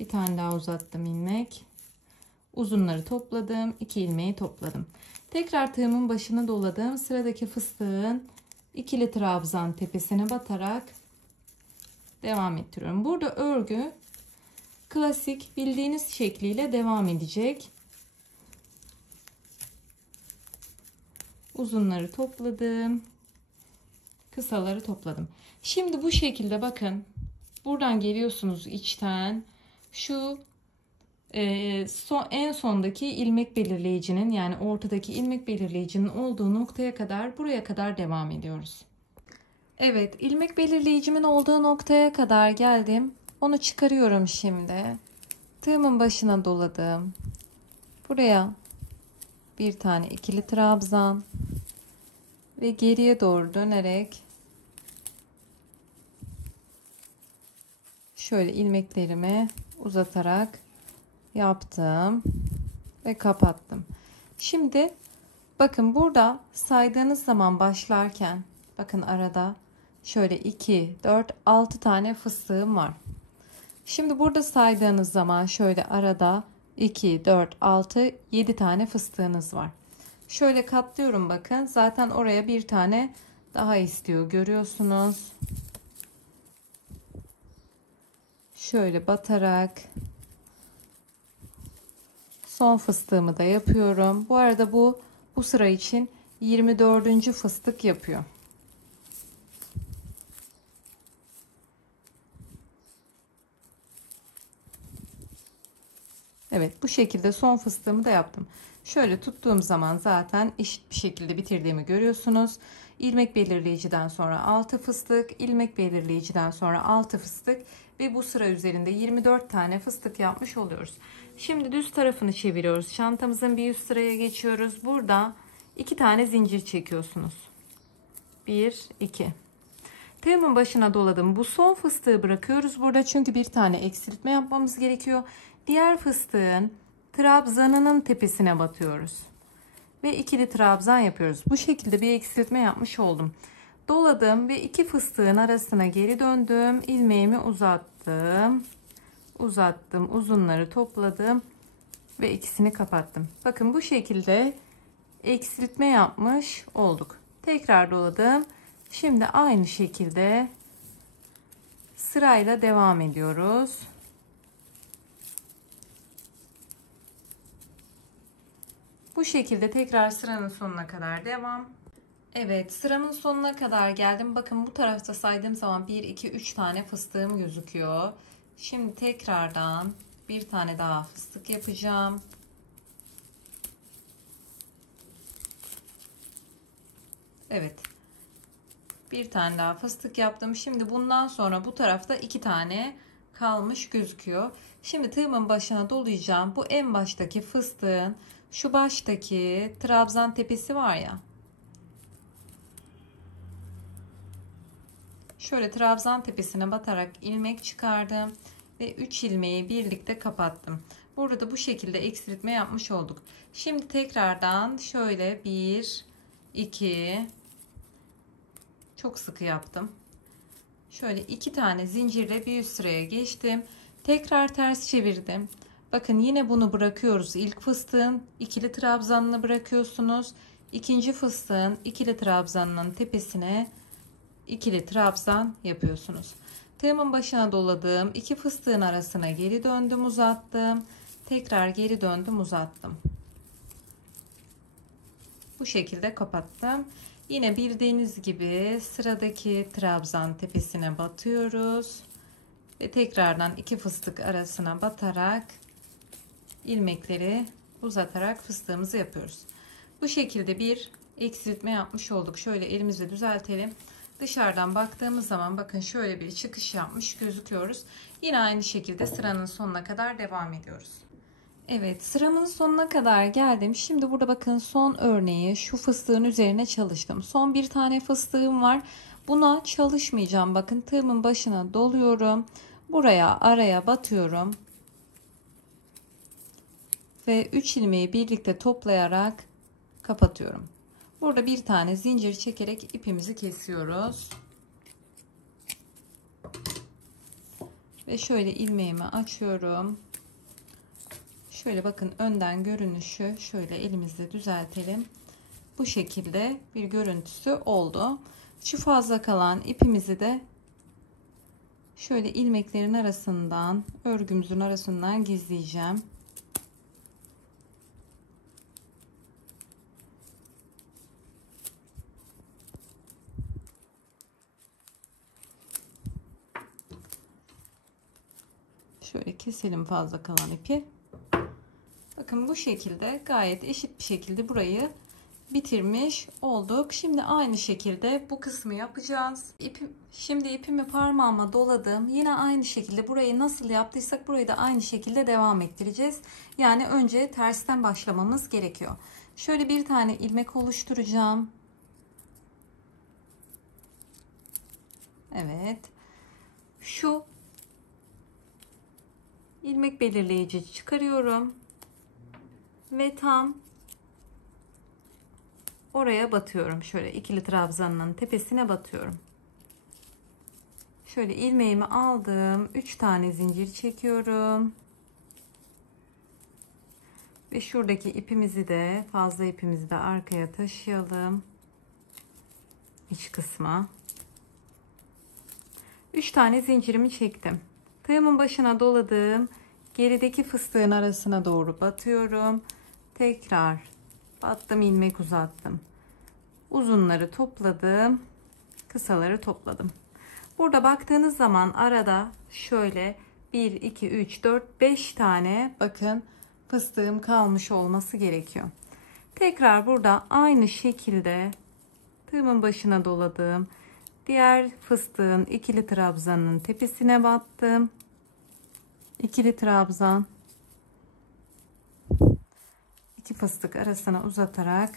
Bir tane daha uzattım ilmek. Uzunları topladım. 2 ilmeği topladım. Tekrar tığımın başını doladım. Sıradaki fıstığın ikili trabzan tepesine batarak devam ettiriyorum. Burada örgü klasik bildiğiniz şekliyle devam edecek. Uzunları topladım. Kısaları topladım. Şimdi bu şekilde bakın. Buradan geliyorsunuz içten. Şu en sondaki ilmek belirleyicinin, yani ortadaki ilmek belirleyicinin olduğu noktaya kadar, buraya kadar devam ediyoruz. Evet, ilmek belirleyicimin olduğu noktaya kadar geldim. Onu çıkarıyorum şimdi. Tığımın başına doladım. Buraya bir tane ikili trabzan ve geriye doğru dönerek şöyle ilmeklerimi uzatarak yaptım ve kapattım. Şimdi bakın, burada saydığınız zaman başlarken bakın arada şöyle 2, 4, 6 tane fıstığım var. Şimdi burada saydığınız zaman şöyle arada 2, 4, 6, 7 tane fıstığınız var. Şöyle katlıyorum bakın. Zaten oraya bir tane daha istiyor. Görüyorsunuz. Şöyle batarak son fıstığımı da yapıyorum. Bu arada bu sıra için 24. fıstık yapıyor. Evet, bu şekilde son fıstığımı da yaptım. Şöyle tuttuğum zaman zaten eşit bir şekilde bitirdiğimi görüyorsunuz. İlmek belirleyiciden sonra 6 fıstık, ilmek belirleyiciden sonra 6 fıstık ve bu sıra üzerinde 24 tane fıstık yapmış oluyoruz. Şimdi düz tarafını çeviriyoruz. Çantamızın bir üst sıraya geçiyoruz. Burada 2 tane zincir çekiyorsunuz. 1, 2. Tığımın başına doladım. Bu son fıstığı bırakıyoruz burada, çünkü bir tane eksiltme yapmamız gerekiyor. Diğer fıstığın trabzanının tepesine batıyoruz. Ve ikili trabzan yapıyoruz. Bu şekilde bir eksiltme yapmış oldum. Doladım ve iki fıstığın arasına geri döndüm. İlmeğimi uzattım. Uzattım. Uzunları topladım. Ve ikisini kapattım. Bakın bu şekilde eksiltme yapmış olduk. Tekrar doladım. Şimdi aynı şekilde sırayla devam ediyoruz. Bu şekilde tekrar sıranın sonuna kadar devam. Evet, sıramın sonuna kadar geldim. Bakın bu tarafta saydığım zaman 1, 2, 3 tane fıstığım gözüküyor. Şimdi tekrardan bir tane daha fıstık yapacağım. Evet. Bir tane daha fıstık yaptım. Şimdi bundan sonra bu tarafta 2 tane kalmış gözüküyor. Şimdi tığımın başına dolayacağım. Bu en baştaki fıstığın şu baştaki trabzan tepesi var ya. Şöyle trabzan tepesine batarak ilmek çıkardım ve 3 ilmeği birlikte kapattım. Burada da bu şekilde eksiltme yapmış olduk. Şimdi tekrardan şöyle 1, 2, çok sıkı yaptım. Şöyle 2 tane zincirle bir üst sıraya geçtim. Tekrar ters çevirdim. Bakın yine bunu bırakıyoruz. İlk fıstığın ikili trabzanını bırakıyorsunuz. İkinci fıstığın ikili trabzanının tepesine ikili trabzan yapıyorsunuz. Tığımın başına doladığım iki fıstığın arasına geri döndüm, uzattım. Tekrar geri döndüm, uzattım. Bu şekilde kapattım. Yine bildiğiniz gibi sıradaki trabzan tepesine batıyoruz ve tekrardan iki fıstık arasına batarak ilmekleri uzatarak fıstığımızı yapıyoruz. Bu şekilde bir eksiltme yapmış olduk. Şöyle elimizle düzeltelim. Dışarıdan baktığımız zaman bakın şöyle bir çıkış yapmış gözüküyoruz. Yine aynı şekilde sıranın sonuna kadar devam ediyoruz. Evet, sıramın sonuna kadar geldim. Şimdi burada bakın son örneği şu fıstığın üzerine çalıştım. Son bir tane fıstığım var. Buna çalışmayacağım. Bakın tığımın başına doluyorum. Buraya araya batıyorum. Ve 3 ilmeği birlikte toplayarak kapatıyorum. Burada bir tane zincir çekerek ipimizi kesiyoruz. Ve şöyle ilmeğimi açıyorum. Şöyle bakın önden görünüşü şöyle elimizle düzeltelim. Bu şekilde bir görüntüsü oldu. Şu fazla kalan ipimizi de şöyle ilmeklerin arasından, örgümüzün arasından gizleyeceğim. keselim fazla kalan ipi. Bakın bu şekilde gayet eşit bir şekilde burayı bitirmiş olduk. Şimdi aynı şekilde bu kısmı yapacağız. Şimdi ipimi parmağıma doladım. Yine aynı şekilde burayı nasıl yaptıysak burayı da aynı şekilde devam ettireceğiz. Yani önce tersten başlamamız gerekiyor. Şöyle bir tane ilmek oluşturacağım. Evet. Şu ilmek belirleyici çıkarıyorum. Ve tam oraya batıyorum. Şöyle ikili trabzanın tepesine batıyorum. Şöyle ilmeğimi aldım. 3 tane zincir çekiyorum. Ve şuradaki ipimizi de, fazla ipimizi de arkaya taşıyalım. İç kısma. 3 tane zincirimi çektim. Tığımın başına doladım. Gerideki fıstığın arasına doğru batıyorum. Tekrar battım, ilmek uzattım. Uzunları topladım. Kısaları topladım. Burada baktığınız zaman arada şöyle 1, 2, 3, 4, 5 tane bakın fıstığım kalmış olması gerekiyor. Tekrar burada aynı şekilde tığımın başına doladım. Diğer fıstığın ikili trabzanın tepesine battım. İkili trabzan. 2 fıstık arasına uzatarak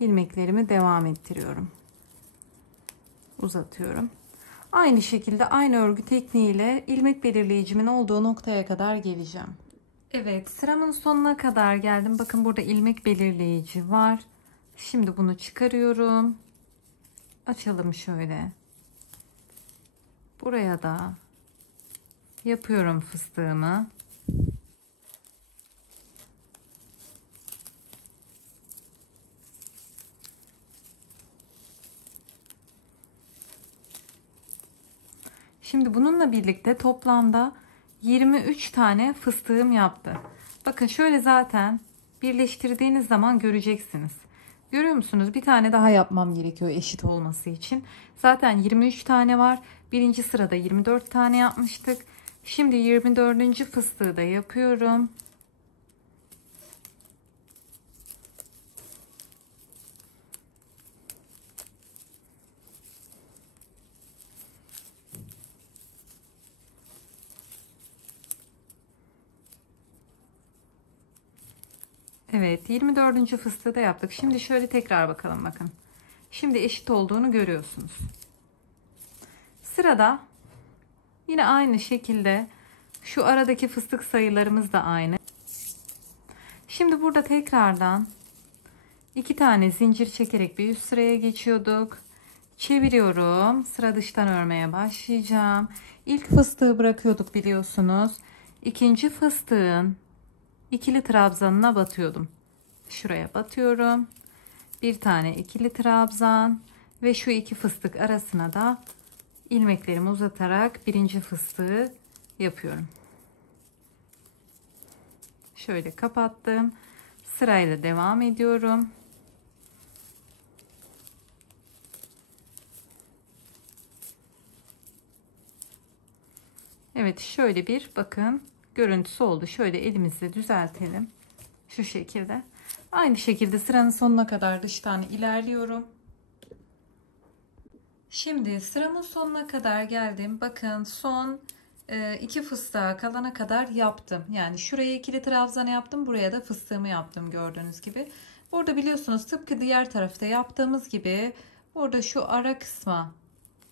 ilmeklerimi devam ettiriyorum. Uzatıyorum. Aynı şekilde aynı örgü tekniğiyle ilmek belirleyicimin olduğu noktaya kadar geleceğim. Evet, sıramın sonuna kadar geldim. Bakın burada ilmek belirleyici var. Şimdi bunu çıkarıyorum. Açalım şöyle. Buraya da yapıyorum fıstığımı. Şimdi bununla birlikte toplamda 23 tane fıstığım yaptı. Bakın şöyle zaten birleştirdiğiniz zaman göreceksiniz. Görüyor musunuz? Bir tane daha yapmam gerekiyor eşit olması için. Zaten 23 tane var. Birinci sırada 24 tane yapmıştık. Şimdi 24. fıstığı da yapıyorum. Evet, 24. fıstığı da yaptık. Şimdi şöyle tekrar bakalım bakın. Şimdi eşit olduğunu görüyorsunuz. Sırada yine aynı şekilde şu aradaki fıstık sayılarımız da aynı. Şimdi burada tekrardan 2 tane zincir çekerek bir üst sıraya geçiyorduk. Çeviriyorum. Sıra dıştan örmeye başlayacağım. İlk fıstığı bırakıyorduk biliyorsunuz. İkinci fıstığın ikili trabzanına batıyordum. Şuraya batıyorum. Bir tane ikili trabzan ve şu iki fıstık arasına da ilmeklerimi uzatarak birinci fıstığı yapıyorum. Şöyle kapattım. Sırayla devam ediyorum. Evet, şöyle bir bakın görüntüsü oldu. Şöyle elimizle düzeltelim. Şu şekilde. Aynı şekilde sıranın sonuna kadar dıştan ilerliyorum. Şimdi sıramın sonuna kadar geldim. Bakın son iki fıstığa kalana kadar yaptım. Yani şuraya ikili trabzan yaptım. Buraya da fıstığımı yaptım gördüğünüz gibi. Burada biliyorsunuz tıpkı diğer tarafta yaptığımız gibi burada şu ara kısma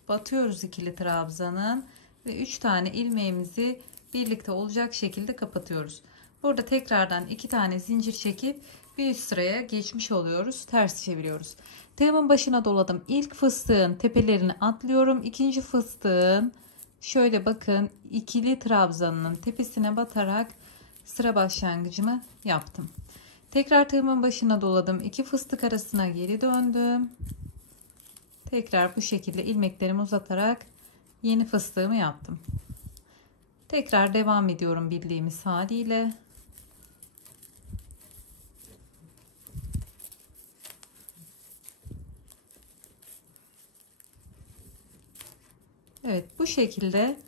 batıyoruz ikili trabzanın ve 3 tane ilmeğimizi birlikte olacak şekilde kapatıyoruz. Burada tekrardan 2 tane zincir çekip bir üst sıraya geçmiş oluyoruz. Ters çeviriyoruz. Tığımın başına doladım. İlk fıstığın tepelerini atlıyorum. İkinci fıstığın şöyle bakın ikili trabzanının tepesine batarak sıra başlangıcımı yaptım. Tekrar tığımın başına doladım. 2 fıstık arasına geri döndüm. Tekrar bu şekilde ilmeklerimi uzatarak yeni fıstığımı yaptım. Tekrar devam ediyorum bildiğimiz haliyle. Evet, bu şekilde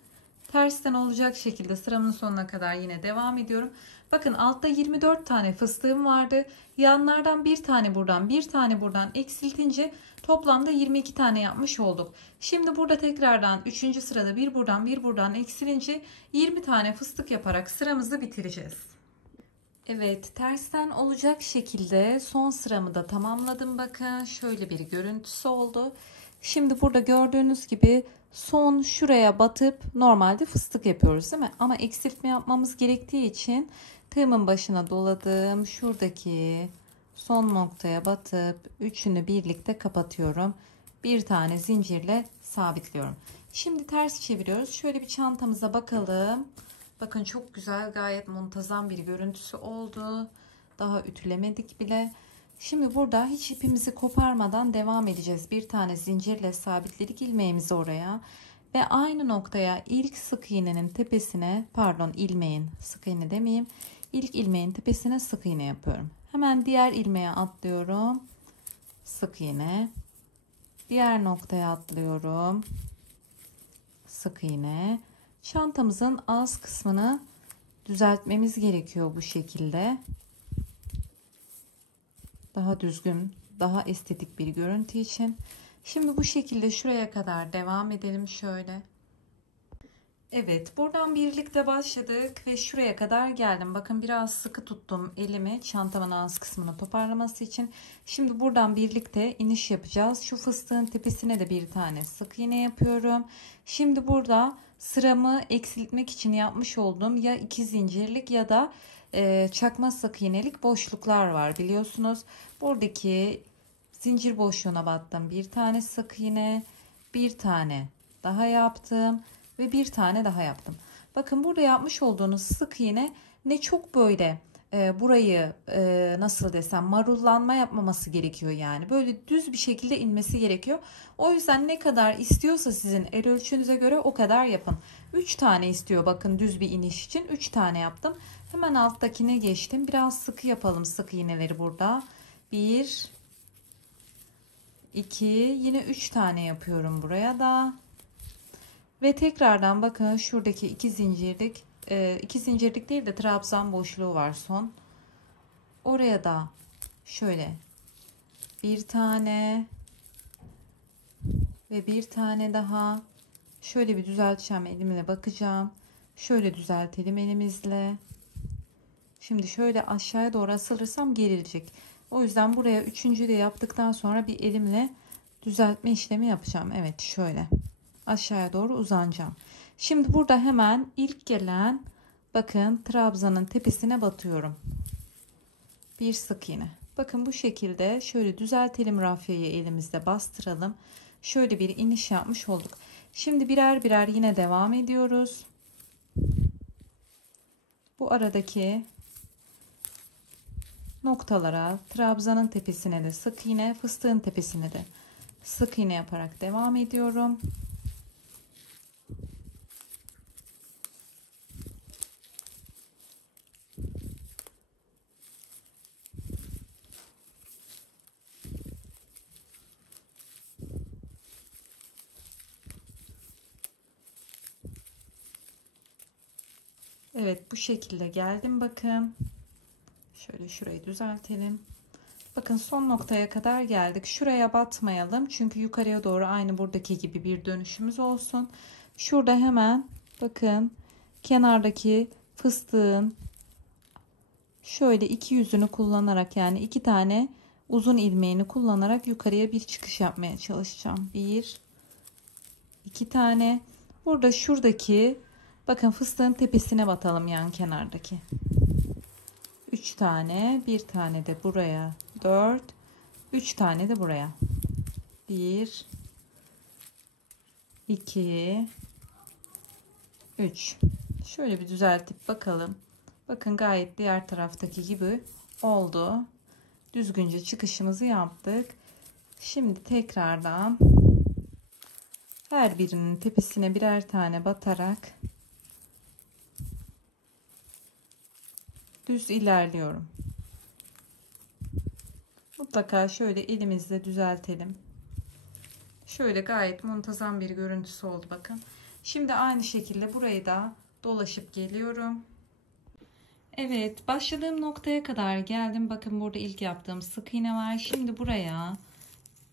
Tersten olacak şekilde sıramın sonuna kadar yine devam ediyorum. Bakın altta 24 tane fıstığım vardı. Yanlardan bir tane buradan, bir tane buradan eksiltince toplamda 22 tane yapmış olduk. Şimdi burada tekrardan 3. sırada bir buradan, bir buradan eksilince 20 tane fıstık yaparak sıramızı bitireceğiz. Evet, tersten olacak şekilde son sıramı da tamamladım. Bakın şöyle bir görüntüsü oldu. Şimdi burada gördüğünüz gibi son şuraya batıp normalde fıstık yapıyoruz değil mi? Ama eksiltme yapmamız gerektiği için tığımın başına doladım. Şuradaki son noktaya batıp üçünü birlikte kapatıyorum. Bir tane zincirle sabitliyorum. Şimdi ters çeviriyoruz. Şöyle bir çantamıza bakalım. Bakın çok güzel, gayet muntazam bir görüntüsü oldu. Daha ütülemedik bile. Şimdi burada hiç ipimizi koparmadan devam edeceğiz. Bir tane zincirle sabitledik ilmeğimizi oraya. Ve aynı noktaya ilk sık iğnenin tepesine, pardon ilmeğin, sık iğne demeyeyim. İlk ilmeğin tepesine sık iğne yapıyorum. Hemen diğer ilmeğe atlıyorum. Sık iğne. Diğer noktaya atlıyorum. Sık iğne. Çantamızın ağız kısmını düzeltmemiz gerekiyor bu şekilde. Daha düzgün, daha estetik bir görüntü için. Şimdi bu şekilde şuraya kadar devam edelim şöyle. Evet, buradan birlikte başladık ve şuraya kadar geldim. Bakın biraz sıkı tuttum elimi çantamın ağız kısmını toparlaması için. Şimdi buradan birlikte iniş yapacağız. Şu fıstığın tepesine de bir tane sık iğne yapıyorum. Şimdi burada sıramı eksiltmek için yapmış olduğum ya 2 zincirlik ya da çakma sık iğnelik boşluklar var biliyorsunuz. Buradaki zincir boşluğuna battım. Bir tane sık iğne, bir tane daha yaptım. Ve bir tane daha yaptım. Bakın burada yapmış olduğunuz sık iğne ne çok böyle burayı nasıl desem marullanma yapmaması gerekiyor yani. Böyle düz bir şekilde inmesi gerekiyor. O yüzden ne kadar istiyorsa sizin el ölçünüze göre o kadar yapın. 3 tane istiyor bakın düz bir iniş için. 3 tane yaptım. Hemen alttakine geçtim. Biraz sıkı yapalım sık iğneleri burada. 1 2 yine 3 tane yapıyorum buraya da. Ve tekrardan bakın şuradaki iki zincirlik değil de trabzan boşluğu var son. Oraya da şöyle bir tane ve bir tane daha. Şöyle bir düzelteceğim, elimle bakacağım. Şöyle düzeltelim elimizle. Şimdi şöyle aşağıya doğru asılırsam gerilecek. O yüzden buraya üçüncü de yaptıktan sonra bir elimle düzeltme işlemi yapacağım. Evet şöyle. Aşağıya doğru uzanacağım. Şimdi burada hemen ilk gelen bakın trabzanın tepesine batıyorum. Bir sık iğne. Bakın bu şekilde şöyle düzeltelim, rafyayı elimizde bastıralım. Şöyle bir iniş yapmış olduk. Şimdi birer birer yine devam ediyoruz. Bu aradaki noktalara trabzanın tepesine de sık iğne, fıstığın tepesine de sık iğne yaparak devam ediyorum. Evet bu şekilde geldim bakın. Şöyle şurayı düzeltelim. Bakın son noktaya kadar geldik. Şuraya batmayalım. Çünkü yukarıya doğru aynı buradaki gibi bir dönüşümüz olsun. Şurada hemen bakın kenardaki fıstığın şöyle iki yüzünü kullanarak yani iki tane uzun ilmeğini kullanarak yukarıya bir çıkış yapmaya çalışacağım. Bir, iki tane. Burada şuradaki bakın fıstığın tepesine batalım yan kenardaki. 3 tane, bir tane de buraya, 4, 3 tane de buraya. 1 2 3. Şöyle bir düzeltip bakalım. Bakın gayet diğer taraftaki gibi oldu. Düzgünce çıkışımızı yaptık. Şimdi tekrardan her birinin tepesine birer tane batarak düz ilerliyorum. Mutlaka şöyle elimizle düzeltelim. Şöyle gayet muntazam bir görüntüsü oldu bakın. Şimdi aynı şekilde burayı da dolaşıp geliyorum. Evet, başladığım noktaya kadar geldim. Bakın burada ilk yaptığım sık iğne var. Şimdi buraya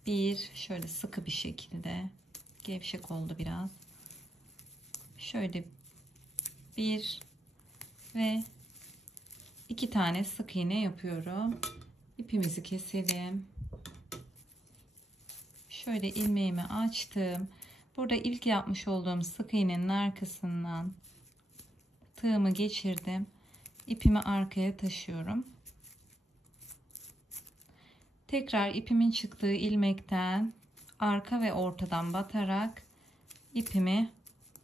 bir şöyle sıkı bir şekilde, gevşek oldu biraz. Şöyle bir ve iki tane sık iğne yapıyorum. İpimizi keselim. Şöyle ilmeğimi açtım. Burada ilk yapmış olduğum sık iğnenin arkasından tığımı geçirdim. İpimi arkaya taşıyorum. Tekrar ipimin çıktığı ilmekten arka ve ortadan batarak ipimi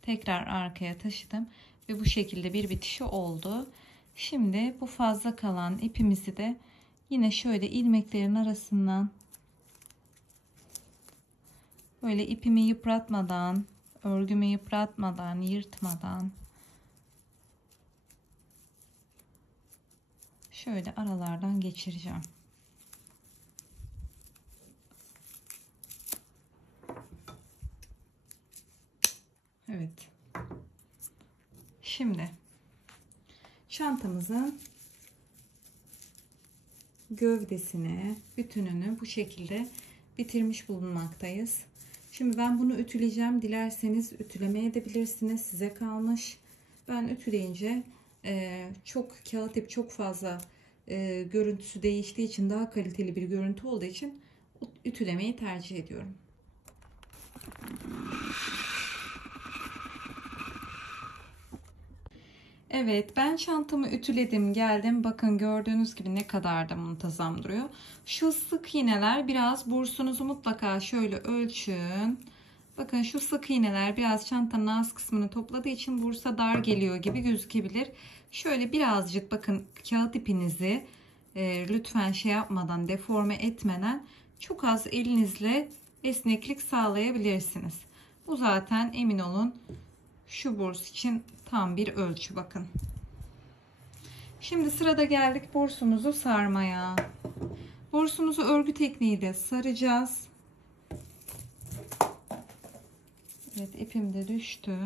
tekrar arkaya taşıdım ve bu şekilde bir bitişi oldu. Şimdi bu fazla kalan ipimizi de yine şöyle ilmeklerin arasından böyle ipimi yıpratmadan, örgümü yıpratmadan, yırtmadan şöyle aralardan geçireceğim. Evet. Şimdi çantamızın gövdesini, bütününü bu şekilde bitirmiş bulunmaktayız. Şimdi ben bunu ütüleyeceğim. Dilerseniz ütülemeye edebilirsiniz. Size kalmış. Ben ütüleyince çok kağıt ip çok fazla görüntüsü değiştiği için, daha kaliteli bir görüntü olduğu için ütülemeyi tercih ediyorum. Evet, ben çantamı ütüledim, geldim. Bakın gördüğünüz gibi ne kadar da muntazam duruyor. Şu sık iğneler, biraz bursunuzu mutlaka şöyle ölçün. Bakın şu sık iğneler biraz çantanın ağız kısmını topladığı için bursa dar geliyor gibi gözükebilir. Şöyle birazcık bakın, kağıt ipinizi lütfen şey yapmadan, deforme etmeden çok az elinizle esneklik sağlayabilirsiniz. Bu zaten emin olun şu burs için tam bir ölçü. Bakın. Şimdi sırada geldik bursumuzu sarmaya. Bursumuzu örgü tekniğiyle saracağız. Evet, ipim de düştü.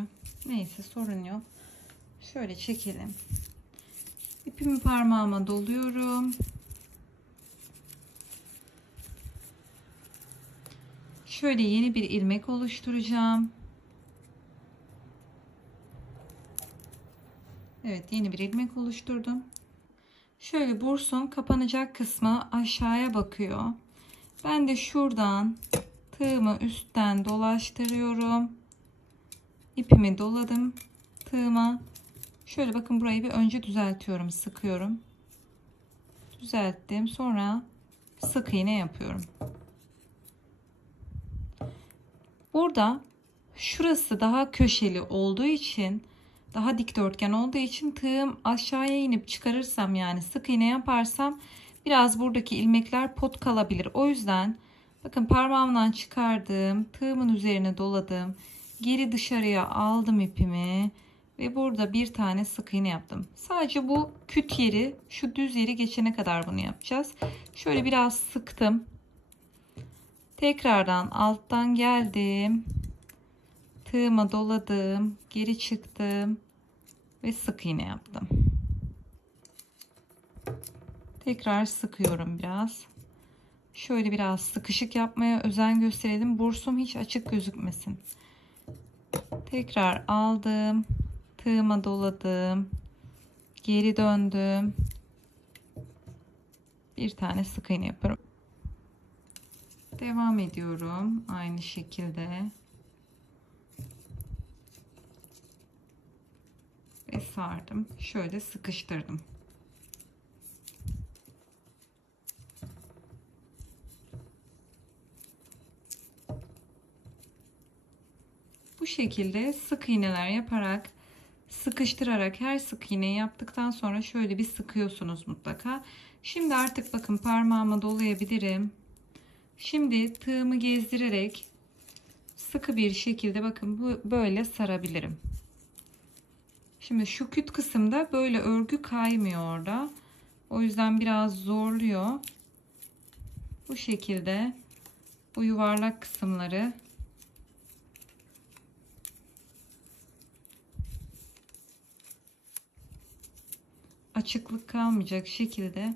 Neyse, sorun yok. Şöyle çekelim. İpimi parmağıma doluyorum. Şöyle yeni bir ilmek oluşturacağım. Evet, yeni bir ilmek oluşturdum. Şöyle bursun kapanacak kısmı aşağıya bakıyor. Ben de şuradan tığımı üstten dolaştırıyorum. İpimi doladım tığıma. Şöyle bakın, burayı bir önce düzeltiyorum, sıkıyorum. Düzelttim. Sonra sık iğne yapıyorum. Burada şurası daha köşeli olduğu için, daha dikdörtgen olduğu için tığım aşağıya inip çıkarırsam, yani sık iğne yaparsam biraz buradaki ilmekler pot kalabilir. O yüzden bakın parmağımdan çıkardım, tığımın üzerine doladım, geri dışarıya aldım ipimi ve burada bir tane sık iğne yaptım. Sadece bu küt yeri, şu düz yeri geçene kadar bunu yapacağız. Şöyle biraz sıktım. Tekrardan alttan geldim. Tığıma doladım, geri çıktım ve sık iğne yaptım. Tekrar sıkıyorum biraz. Şöyle biraz sıkışık yapmaya özen gösterelim. Bursum hiç açık gözükmesin. Tekrar aldım. Tığıma doladım. Geri döndüm. Bir tane sık iğne yapıyorum. Devam ediyorum aynı şekilde. Ve sardım. Şöyle sıkıştırdım. Bu şekilde sık iğneler yaparak, sıkıştırarak, her sık iğneyi yaptıktan sonra şöyle bir sıkıyorsunuz mutlaka. Şimdi artık bakın parmağıma dolayabilirim. Şimdi tığımı gezdirerek sıkı bir şekilde bakın bu böyle sarabilirim. Şimdi şu küt kısımda böyle örgü kaymıyor orada. O yüzden biraz zorluyor. Bu şekilde bu yuvarlak kısımları açıklık kalmayacak şekilde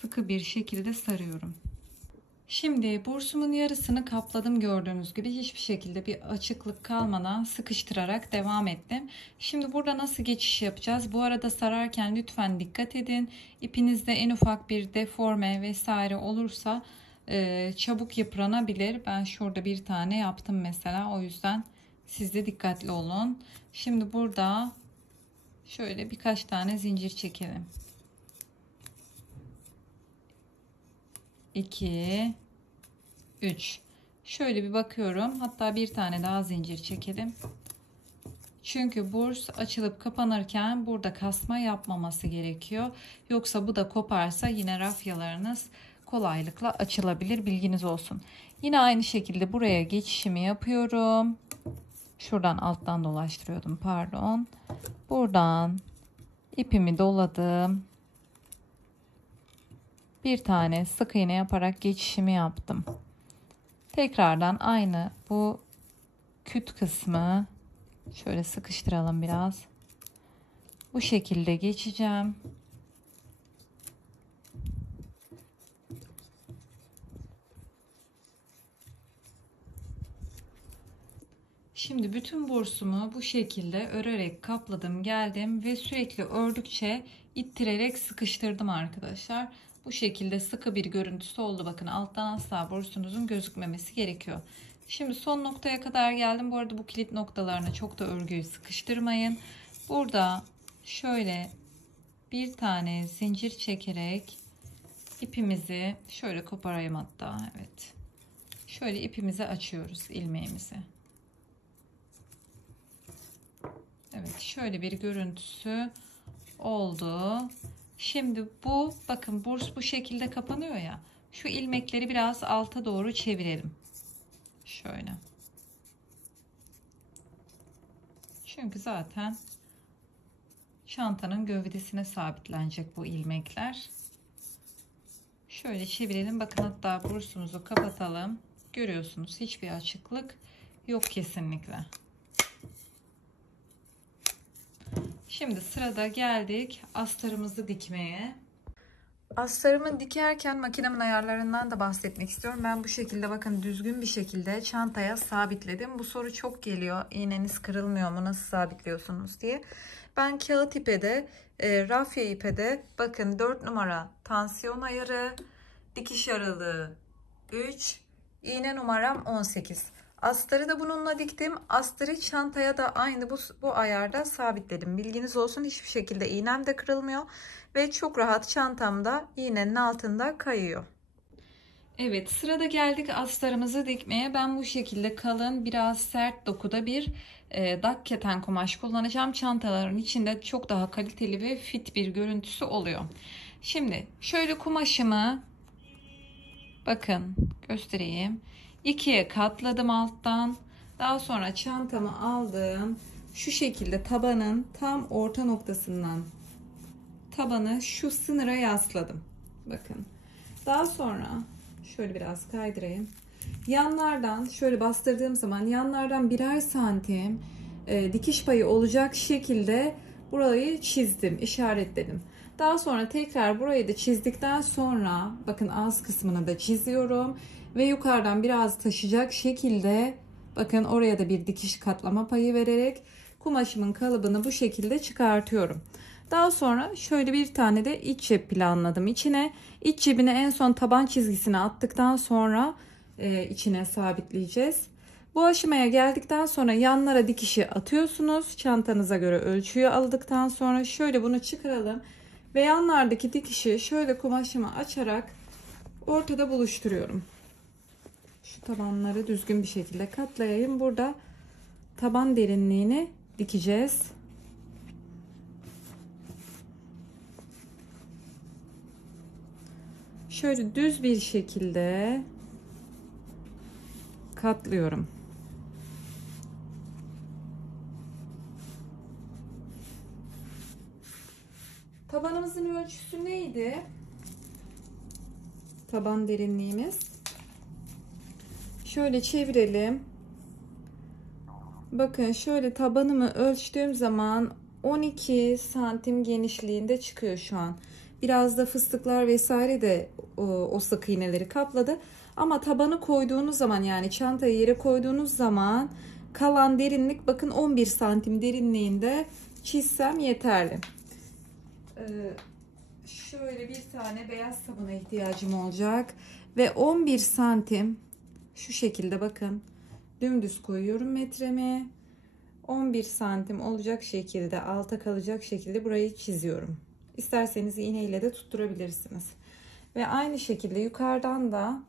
sıkı bir şekilde sarıyorum. Şimdi bursumun yarısını kapladım, gördüğünüz gibi hiçbir şekilde bir açıklık kalmadan sıkıştırarak devam ettim. Şimdi burada nasıl geçiş yapacağız? Bu arada sararken lütfen dikkat edin. İpinizde en ufak bir deforme vesaire olursa çabuk yıpranabilir. Ben şurada bir tane yaptım mesela, o yüzden siz de dikkatli olun. Şimdi burada şöyle birkaç tane zincir çekelim. 2 3 şöyle bir bakıyorum, hatta bir tane daha zincir çekelim. Çünkü burs açılıp kapanırken burada kasma yapmaması gerekiyor. Yoksa bu da koparsa yine rafyalarınız kolaylıkla açılabilir, bilginiz olsun. Yine aynı şekilde buraya geçişimi yapıyorum. Şuradan alttan dolaştırıyordum, pardon. Buradan ipimi doladım. Bir tane sık iğne yaparak geçişimi yaptım. Tekrardan aynı bu küt kısmı şöyle sıkıştıralım biraz. Bu şekilde geçeceğim. Şimdi bütün bursumu bu şekilde örerek kapladım, geldim ve sürekli ördükçe ittirerek sıkıştırdım arkadaşlar. Bu şekilde sıkı bir görüntüsü oldu. Bakın, alttan asla bursunuzun gözükmemesi gerekiyor. Şimdi son noktaya kadar geldim. Bu arada bu kilit noktalarına çok da örgüyü sıkıştırmayın. Burada şöyle bir tane zincir çekerek ipimizi şöyle koparayım hatta. Evet. Şöyle ipimizi açıyoruz, ilmeğimizi. Evet, şöyle bir görüntüsü oldu. Şimdi bu, bakın, burs bu şekilde kapanıyor ya. Şu ilmekleri biraz alta doğru çevirelim. Şöyle. Çünkü zaten çantanın gövdesine sabitlenecek bu ilmekler. Şöyle çevirelim. Bakın, hatta bursumuzu kapatalım. Görüyorsunuz, hiçbir açıklık yok kesinlikle. Şimdi sırada geldik astarımızı dikmeye. Astarımı dikerken makinemin ayarlarından da bahsetmek istiyorum. Ben bu şekilde, bakın, düzgün bir şekilde çantaya sabitledim. Bu soru çok geliyor. İğneniz kırılmıyor mu? Nasıl sabitliyorsunuz diye. Ben kağıt ipe de, rafya ipe de, bakın, 4 numara tansiyon ayarı, dikiş aralığı 3, iğne numaram 18. Astarı da bununla diktim. Astarı çantaya da aynı bu ayarda sabitledim. Bilginiz olsun, hiçbir şekilde iğnem de kırılmıyor. Ve çok rahat çantamda iğnenin altında kayıyor. Evet, sırada geldik astarımızı dikmeye. Ben bu şekilde kalın, biraz sert dokuda bir dak keten kumaş kullanacağım. Çantaların içinde çok daha kaliteli ve fit bir görüntüsü oluyor. Şimdi şöyle kumaşımı, bakın, göstereyim. İkiye katladım alttan. Daha sonra çantamı aldım. Şu şekilde tabanın tam orta noktasından tabanı şu sınıra yasladım. Bakın. Daha sonra şöyle biraz kaydırayım. Yanlardan şöyle bastırdığım zaman yanlardan birer santim dikiş payı olacak şekilde burayı çizdim, işaretledim. Daha sonra tekrar burayı da çizdikten sonra, bakın, ağız kısmını da çiziyorum ve yukarıdan biraz taşıyacak şekilde, bakın, oraya da bir dikiş katlama payı vererek kumaşımın kalıbını bu şekilde çıkartıyorum. Daha sonra şöyle bir tane de iç cep planladım içine. İç cebine en son taban çizgisini attıktan sonra içine sabitleyeceğiz. Bu aşamaya geldikten sonra yanlara dikişi atıyorsunuz. Çantanıza göre ölçüyü aldıktan sonra şöyle bunu çıkaralım. Ve yanlardaki dikişi şöyle kumaşımı açarak ortada buluşturuyorum. Şu tabanları düzgün bir şekilde katlayayım. Burada taban derinliğini dikeceğiz. Şöyle düz bir şekilde katlıyorum. Tabanımızın ölçüsü neydi? Taban derinliğimiz. Şöyle çevirelim. Bakın, şöyle tabanımı ölçtüğüm zaman 12 santim genişliğinde çıkıyor şu an. Biraz da fıstıklar vesaire de o sık iğneleri kapladı. Ama tabanı koyduğunuz zaman, yani çantayı yere koyduğunuz zaman kalan derinlik bakın 11 santim derinliğinde çizsem yeterli. Şöyle bir tane beyaz sabuna ihtiyacım olacak. Ve 11 santim şu şekilde bakın dümdüz koyuyorum metremi. 11 santim olacak şekilde, alta kalacak şekilde burayı çiziyorum. İsterseniz iğneyle de tutturabilirsiniz. Ve aynı şekilde yukarıdan da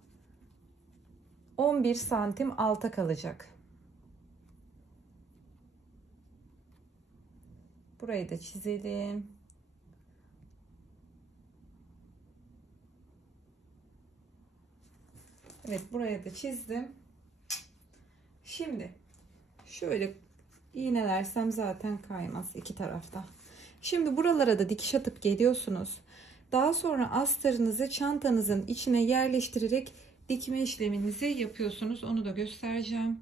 11 santim alta kalacak. Burayı da çizelim. Evet, buraya da çizdim. Şimdi şöyle iğnelersem zaten kaymaz iki tarafta. Şimdi buralara da dikiş atıp geliyorsunuz. Daha sonra astarınızı çantanızın içine yerleştirerek dikme işleminizi yapıyorsunuz. Onu da göstereceğim.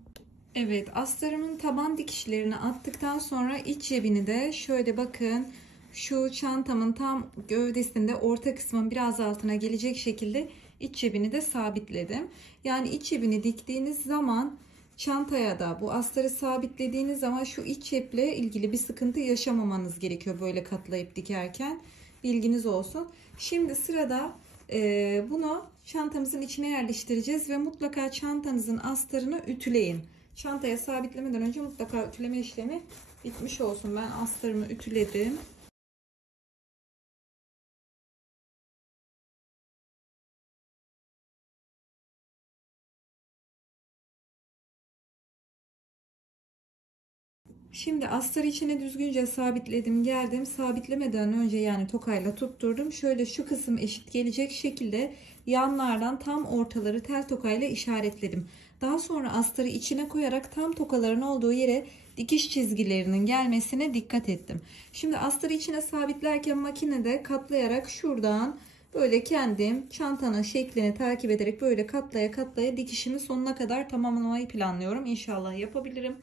Evet, astarımın taban dikişlerini attıktan sonra iç cebini de şöyle bakın şu çantamın tam gövdesinde orta kısmın biraz altına gelecek şekilde iç cebini de sabitledim. Yani iç cebini diktiğiniz zaman çantaya da bu astarı sabitlediğiniz zaman şu iç ceple ilgili bir sıkıntı yaşamamanız gerekiyor böyle katlayıp dikerken. Bilginiz olsun. Şimdi sırada bunu çantamızın içine yerleştireceğiz ve mutlaka çantanızın astarını ütüleyin. Çantaya sabitlemeden önce mutlaka ütüleme işlemi bitmiş olsun. Ben astarımı ütüledim. Şimdi astarı içine düzgünce sabitledim, geldim. Sabitlemeden önce yani tokayla tutturdum. Şöyle şu kısım eşit gelecek şekilde yanlardan tam ortaları tel tokayla işaretledim. Daha sonra astarı içine koyarak tam tokaların olduğu yere dikiş çizgilerinin gelmesine dikkat ettim. Şimdi astarı içine sabitlerken makinede katlayarak şuradan böyle kendim çantanın şeklini takip ederek böyle katlaya katlaya dikişimi sonuna kadar tamamlamayı planlıyorum. İnşallah yapabilirim.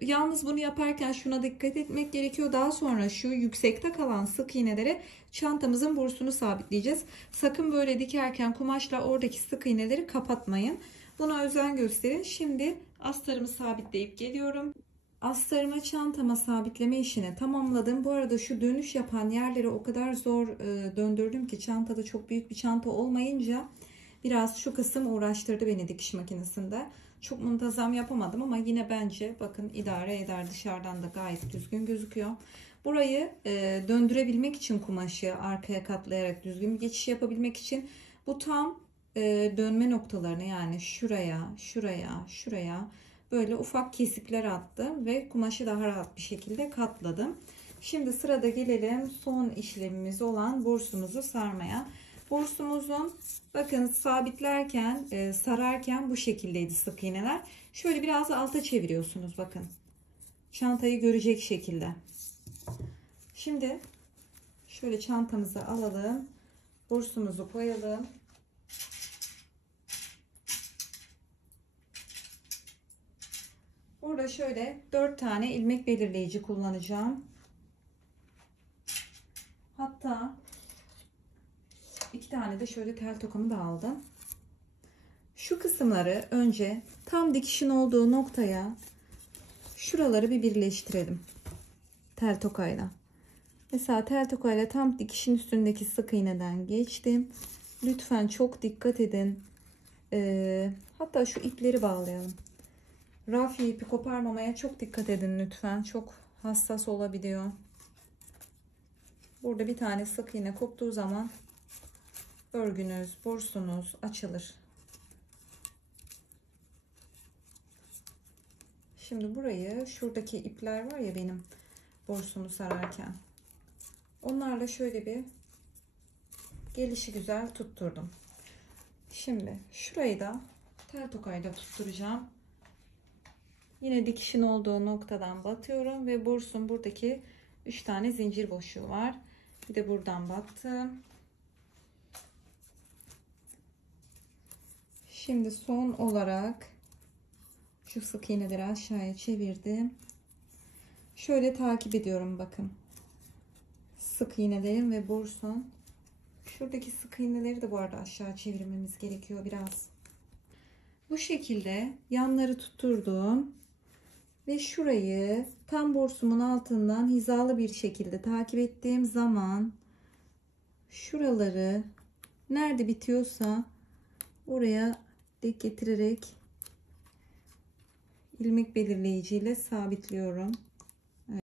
Yalnız bunu yaparken şuna dikkat etmek gerekiyor. Daha sonra şu yüksekte kalan sık iğnelere çantamızın bursunu sabitleyeceğiz. Sakın böyle dikerken kumaşla oradaki sık iğneleri kapatmayın. Buna özen gösterin. Şimdi astarımı sabitleyip geliyorum. Astarımı çantama sabitleme işini tamamladım. Bu arada şu dönüş yapan yerleri o kadar zor döndürdüm ki çantada çok büyük bir çanta olmayınca biraz şu kısım uğraştırdı beni dikiş makinesinde. Çok muntazam yapamadım ama yine bence bakın idare eder, dışarıdan da gayet düzgün gözüküyor. Burayı döndürebilmek için kumaşı arkaya katlayarak düzgün bir geçiş yapabilmek için bu tam dönme noktalarını yani şuraya, şuraya, şuraya böyle ufak kesikler attım ve kumaşı daha rahat bir şekilde katladım. Şimdi sırada gelelim son işlemimiz olan bursumuzu sarmaya. Bursumuzun bakın sabitlerken sararken bu şekildeydi sık iğneler. Şöyle biraz alta çeviriyorsunuz bakın. Çantayı görecek şekilde. Şimdi şöyle çantamızı alalım. Bursumuzu koyalım. Burada şöyle 4 tane ilmek belirleyici kullanacağım. Hatta 2 tane de şöyle tel tokamı da aldım. Şu kısımları önce tam dikişin olduğu noktaya şuraları bir birleştirelim. Tel tokayla. Mesela tel tokayla tam dikişin üstündeki sık iğneden geçtim. Lütfen çok dikkat edin. Hatta şu ipleri bağlayalım. Rafya ipi koparmamaya çok dikkat edin lütfen. Çok hassas olabiliyor. Burada bir tane sık iğne koptuğu zaman örgünüz, bursunuz açılır. Şimdi burayı şuradaki ipler var ya benim bursumu sararken. Onlarla şöyle bir gelişi güzel tutturdum. Şimdi şurayı da tel tokayla tutturacağım. Yine dikişin olduğu noktadan batıyorum ve bursun buradaki 3 tane zincir boşluğu var. Bir de buradan battım. Şimdi son olarak şu sık iğneleri aşağıya çevirdim. Şöyle takip ediyorum bakın. Sık iğnelerim ve bursun. Şuradaki sık iğneleri de bu arada aşağı çevirmemiz gerekiyor biraz. Bu şekilde yanları tutturdum. Ve şurayı tam bursumun altından hizalı bir şekilde takip ettiğim zaman şuraları nerede bitiyorsa oraya denk getirerek ilmek belirleyici ile sabitliyorum. Evet.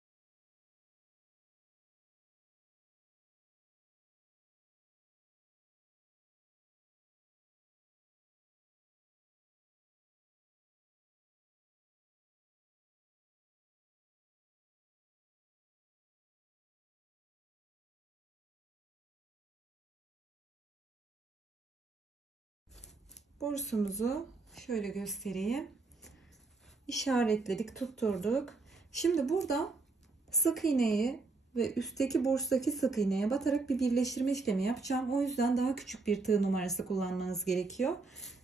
Bursumuzu şöyle göstereyim. İşaretledik, tutturduk. Şimdi burada sık iğneyi ve üstteki burstaki sık iğneye batarak bir birleştirme işlemi yapacağım. O yüzden daha küçük bir tığ numarası kullanmanız gerekiyor.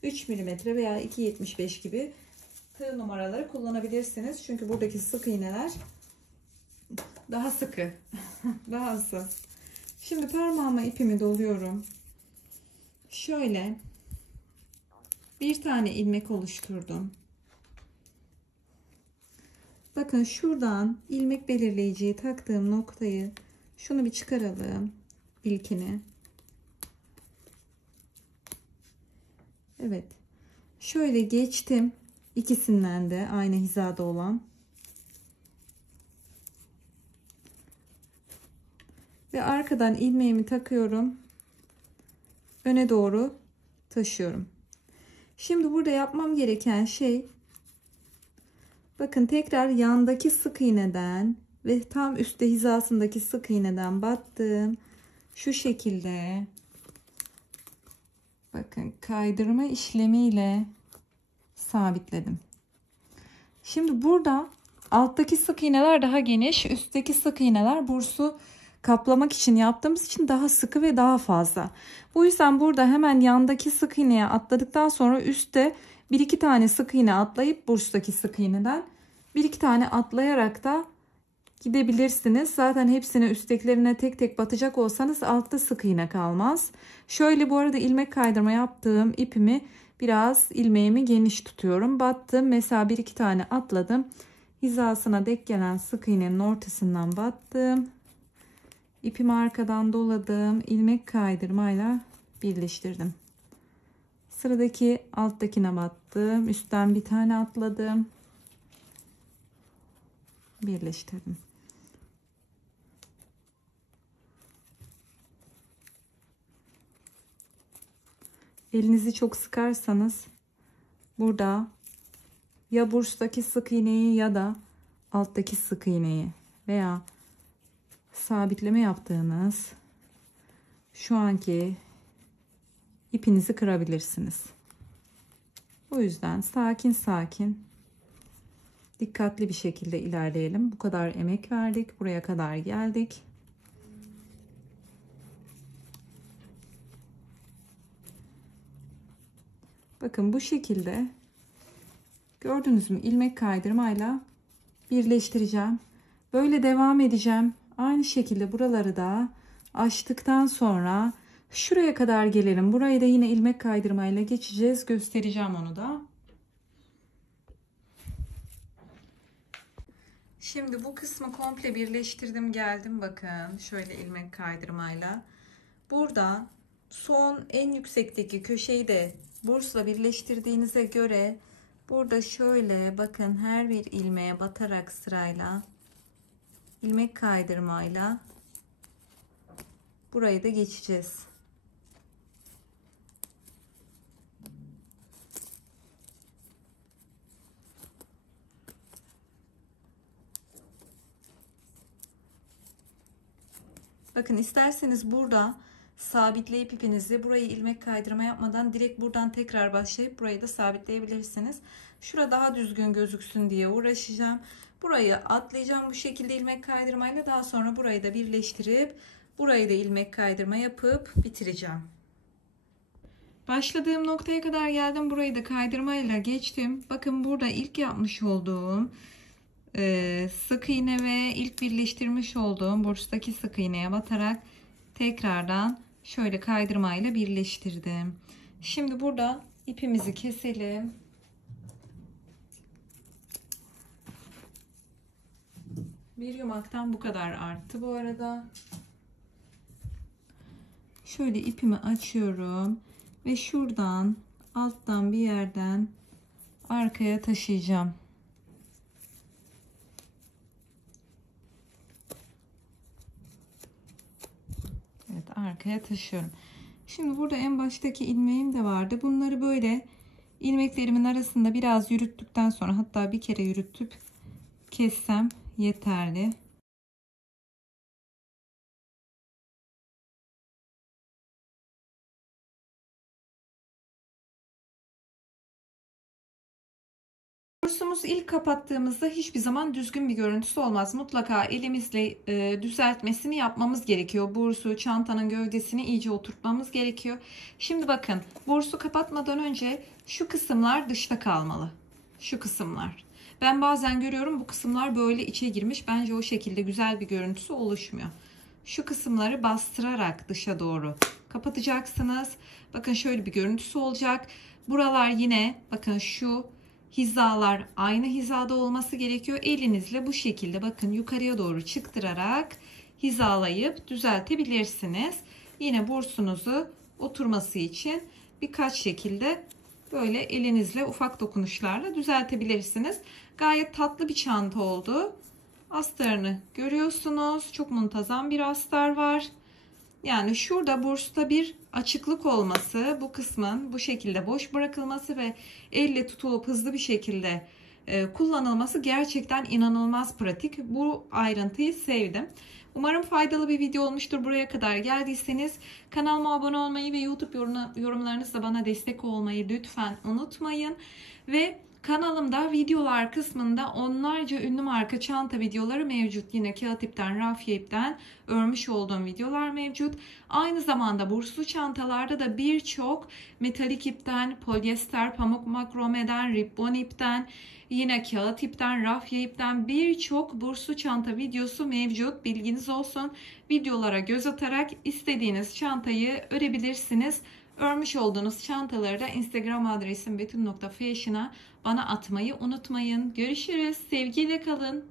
3 milimetre veya 2,75 gibi tığ numaraları kullanabilirsiniz. Çünkü buradaki sık iğneler daha sıkı, daha hassas. Şimdi parmağıma ipimi doluyorum. Şöyle bir tane ilmek oluşturdum. Bakın şuradan ilmek belirleyiciyi taktığım noktayı, şunu bir çıkaralım, ilkini. Evet. Şöyle geçtim. İkisinden de aynı hizada olan. Ve arkadan ilmeğimi takıyorum. Öne doğru taşıyorum. Şimdi burada yapmam gereken şey, bakın tekrar yandaki sık iğneden ve tam üstte hizasındaki sık iğneden battım. Şu şekilde bakın kaydırma işlemiyle sabitledim. Şimdi burada alttaki sık iğneler daha geniş, üstteki sık iğneler bursu kaplamak için yaptığımız için daha sıkı ve daha fazla. Bu yüzden burada hemen yandaki sık iğneye atladıktan sonra üstte 1-2 tane sık iğne atlayıp burstaki sık iğneden 1-2 tane atlayarak da gidebilirsiniz. Zaten hepsini üsttekilerine tek tek batacak olsanız altta sık iğne kalmaz. Şöyle bu arada ilmek kaydırma yaptığım ipimi biraz ilmeğimi geniş tutuyorum. Battım. Mesela 1-2 tane atladım. Hizasına denk gelen sık iğnenin ortasından battım. İpimi arkadan doladım. İlmek kaydırmayla birleştirdim. Sıradaki alttakine battım. Üstten bir tane atladım. Birleştirdim. Elinizi çok sıkarsanız burada ya burstaki sık iğneyi ya da alttaki sık iğneyi veya sabitleme yaptığınız şu anki ipinizi kırabilirsiniz. O yüzden sakin sakin, dikkatli bir şekilde ilerleyelim. Bu kadar emek verdik, buraya kadar geldik. Bakın bu şekilde gördünüz mü, ilmek kaydırmayla birleştireceğim. Böyle devam edeceğim. Aynı şekilde buraları da açtıktan sonra şuraya kadar gelelim. Burayı da yine ilmek kaydırmayla geçeceğiz. Göstereceğim onu da. Şimdi bu kısmı komple birleştirdim, geldim. Bakın şöyle ilmek kaydırmayla. Burada son en yüksekteki köşeyi de bursla birleştirdiğinize göre burada şöyle bakın her bir ilmeğe batarak sırayla ilmek kaydırmayla burayı da geçeceğiz. Bakın isterseniz burada sabitleyip ipinizi burayı ilmek kaydırma yapmadan direkt buradan tekrar başlayıp burayı da sabitleyebilirsiniz. Şurada daha düzgün gözüksün diye uğraşacağım. Burayı atlayacağım bu şekilde ilmek kaydırmayla, daha sonra burayı da birleştirip burayı da ilmek kaydırma yapıp bitireceğim. Başladığım noktaya kadar geldim. Burayı da kaydırmayla geçtim. Bakın burada ilk yapmış olduğum sık iğne ve ilk birleştirmiş olduğum burstaki sık iğneye batarak tekrardan şöyle kaydırmayla birleştirdim. Şimdi burada ipimizi keselim. Bir yumaktan bu kadar arttı bu arada. Şöyle ipimi açıyorum ve şuradan alttan bir yerden arkaya taşıyacağım. Evet, arkaya taşıyorum. Şimdi burada en baştaki ilmeğim de vardı. Bunları böyle ilmeklerimin arasında biraz yürüttükten sonra, hatta bir kere yürütüp kessem yeterli. Kursumuzu ilk kapattığımızda hiçbir zaman düzgün bir görüntüsü olmaz. Mutlaka elimizle düzeltmesini yapmamız gerekiyor. Bursu, çantanın gövdesini iyice oturtmamız gerekiyor. Şimdi bakın, bursu kapatmadan önce şu kısımlar dışta kalmalı. Şu kısımlar. Ben bazen görüyorum bu kısımlar böyle içe girmiş. Bence o şekilde güzel bir görüntüsü oluşmuyor. Şu kısımları bastırarak dışa doğru kapatacaksınız. Bakın şöyle bir görüntüsü olacak. Buralar yine bakın şu hizalar aynı hizada olması gerekiyor. Elinizle bu şekilde bakın yukarıya doğru çıktırarak hizalayıp düzeltebilirsiniz. Yine bursunuzu oturması için birkaç şekilde böyle elinizle ufak dokunuşlarla düzeltebilirsiniz. Gayet tatlı bir çanta oldu. Astarını görüyorsunuz. Çok muntazam bir astar var. Yani şurada bursta bir açıklık olması, bu kısmın bu şekilde boş bırakılması ve elle tutulup hızlı bir şekilde kullanılması gerçekten inanılmaz pratik. Bu ayrıntıyı sevdim. Umarım faydalı bir video olmuştur. Buraya kadar geldiyseniz kanalıma abone olmayı ve YouTube yorumlarınızla bana destek olmayı lütfen unutmayın. Ve kanalımda videolar kısmında onlarca ünlü marka çanta videoları mevcut. Yine kağıt ipten, rafya ipten örmüş olduğum videolar mevcut. Aynı zamanda burslu çantalarda da birçok metalik ipten, polyester, pamuk makromeden, ribbon ipten, yine kağıt ipten, rafya ipten birçok burslu çanta videosu mevcut. Bilginiz olsun. Videolara göz atarak istediğiniz çantayı örebilirsiniz. Örmüş olduğunuz çantaları da Instagram adresim betül.fashion'a bana atmayı unutmayın. Görüşürüz. Sevgiyle kalın.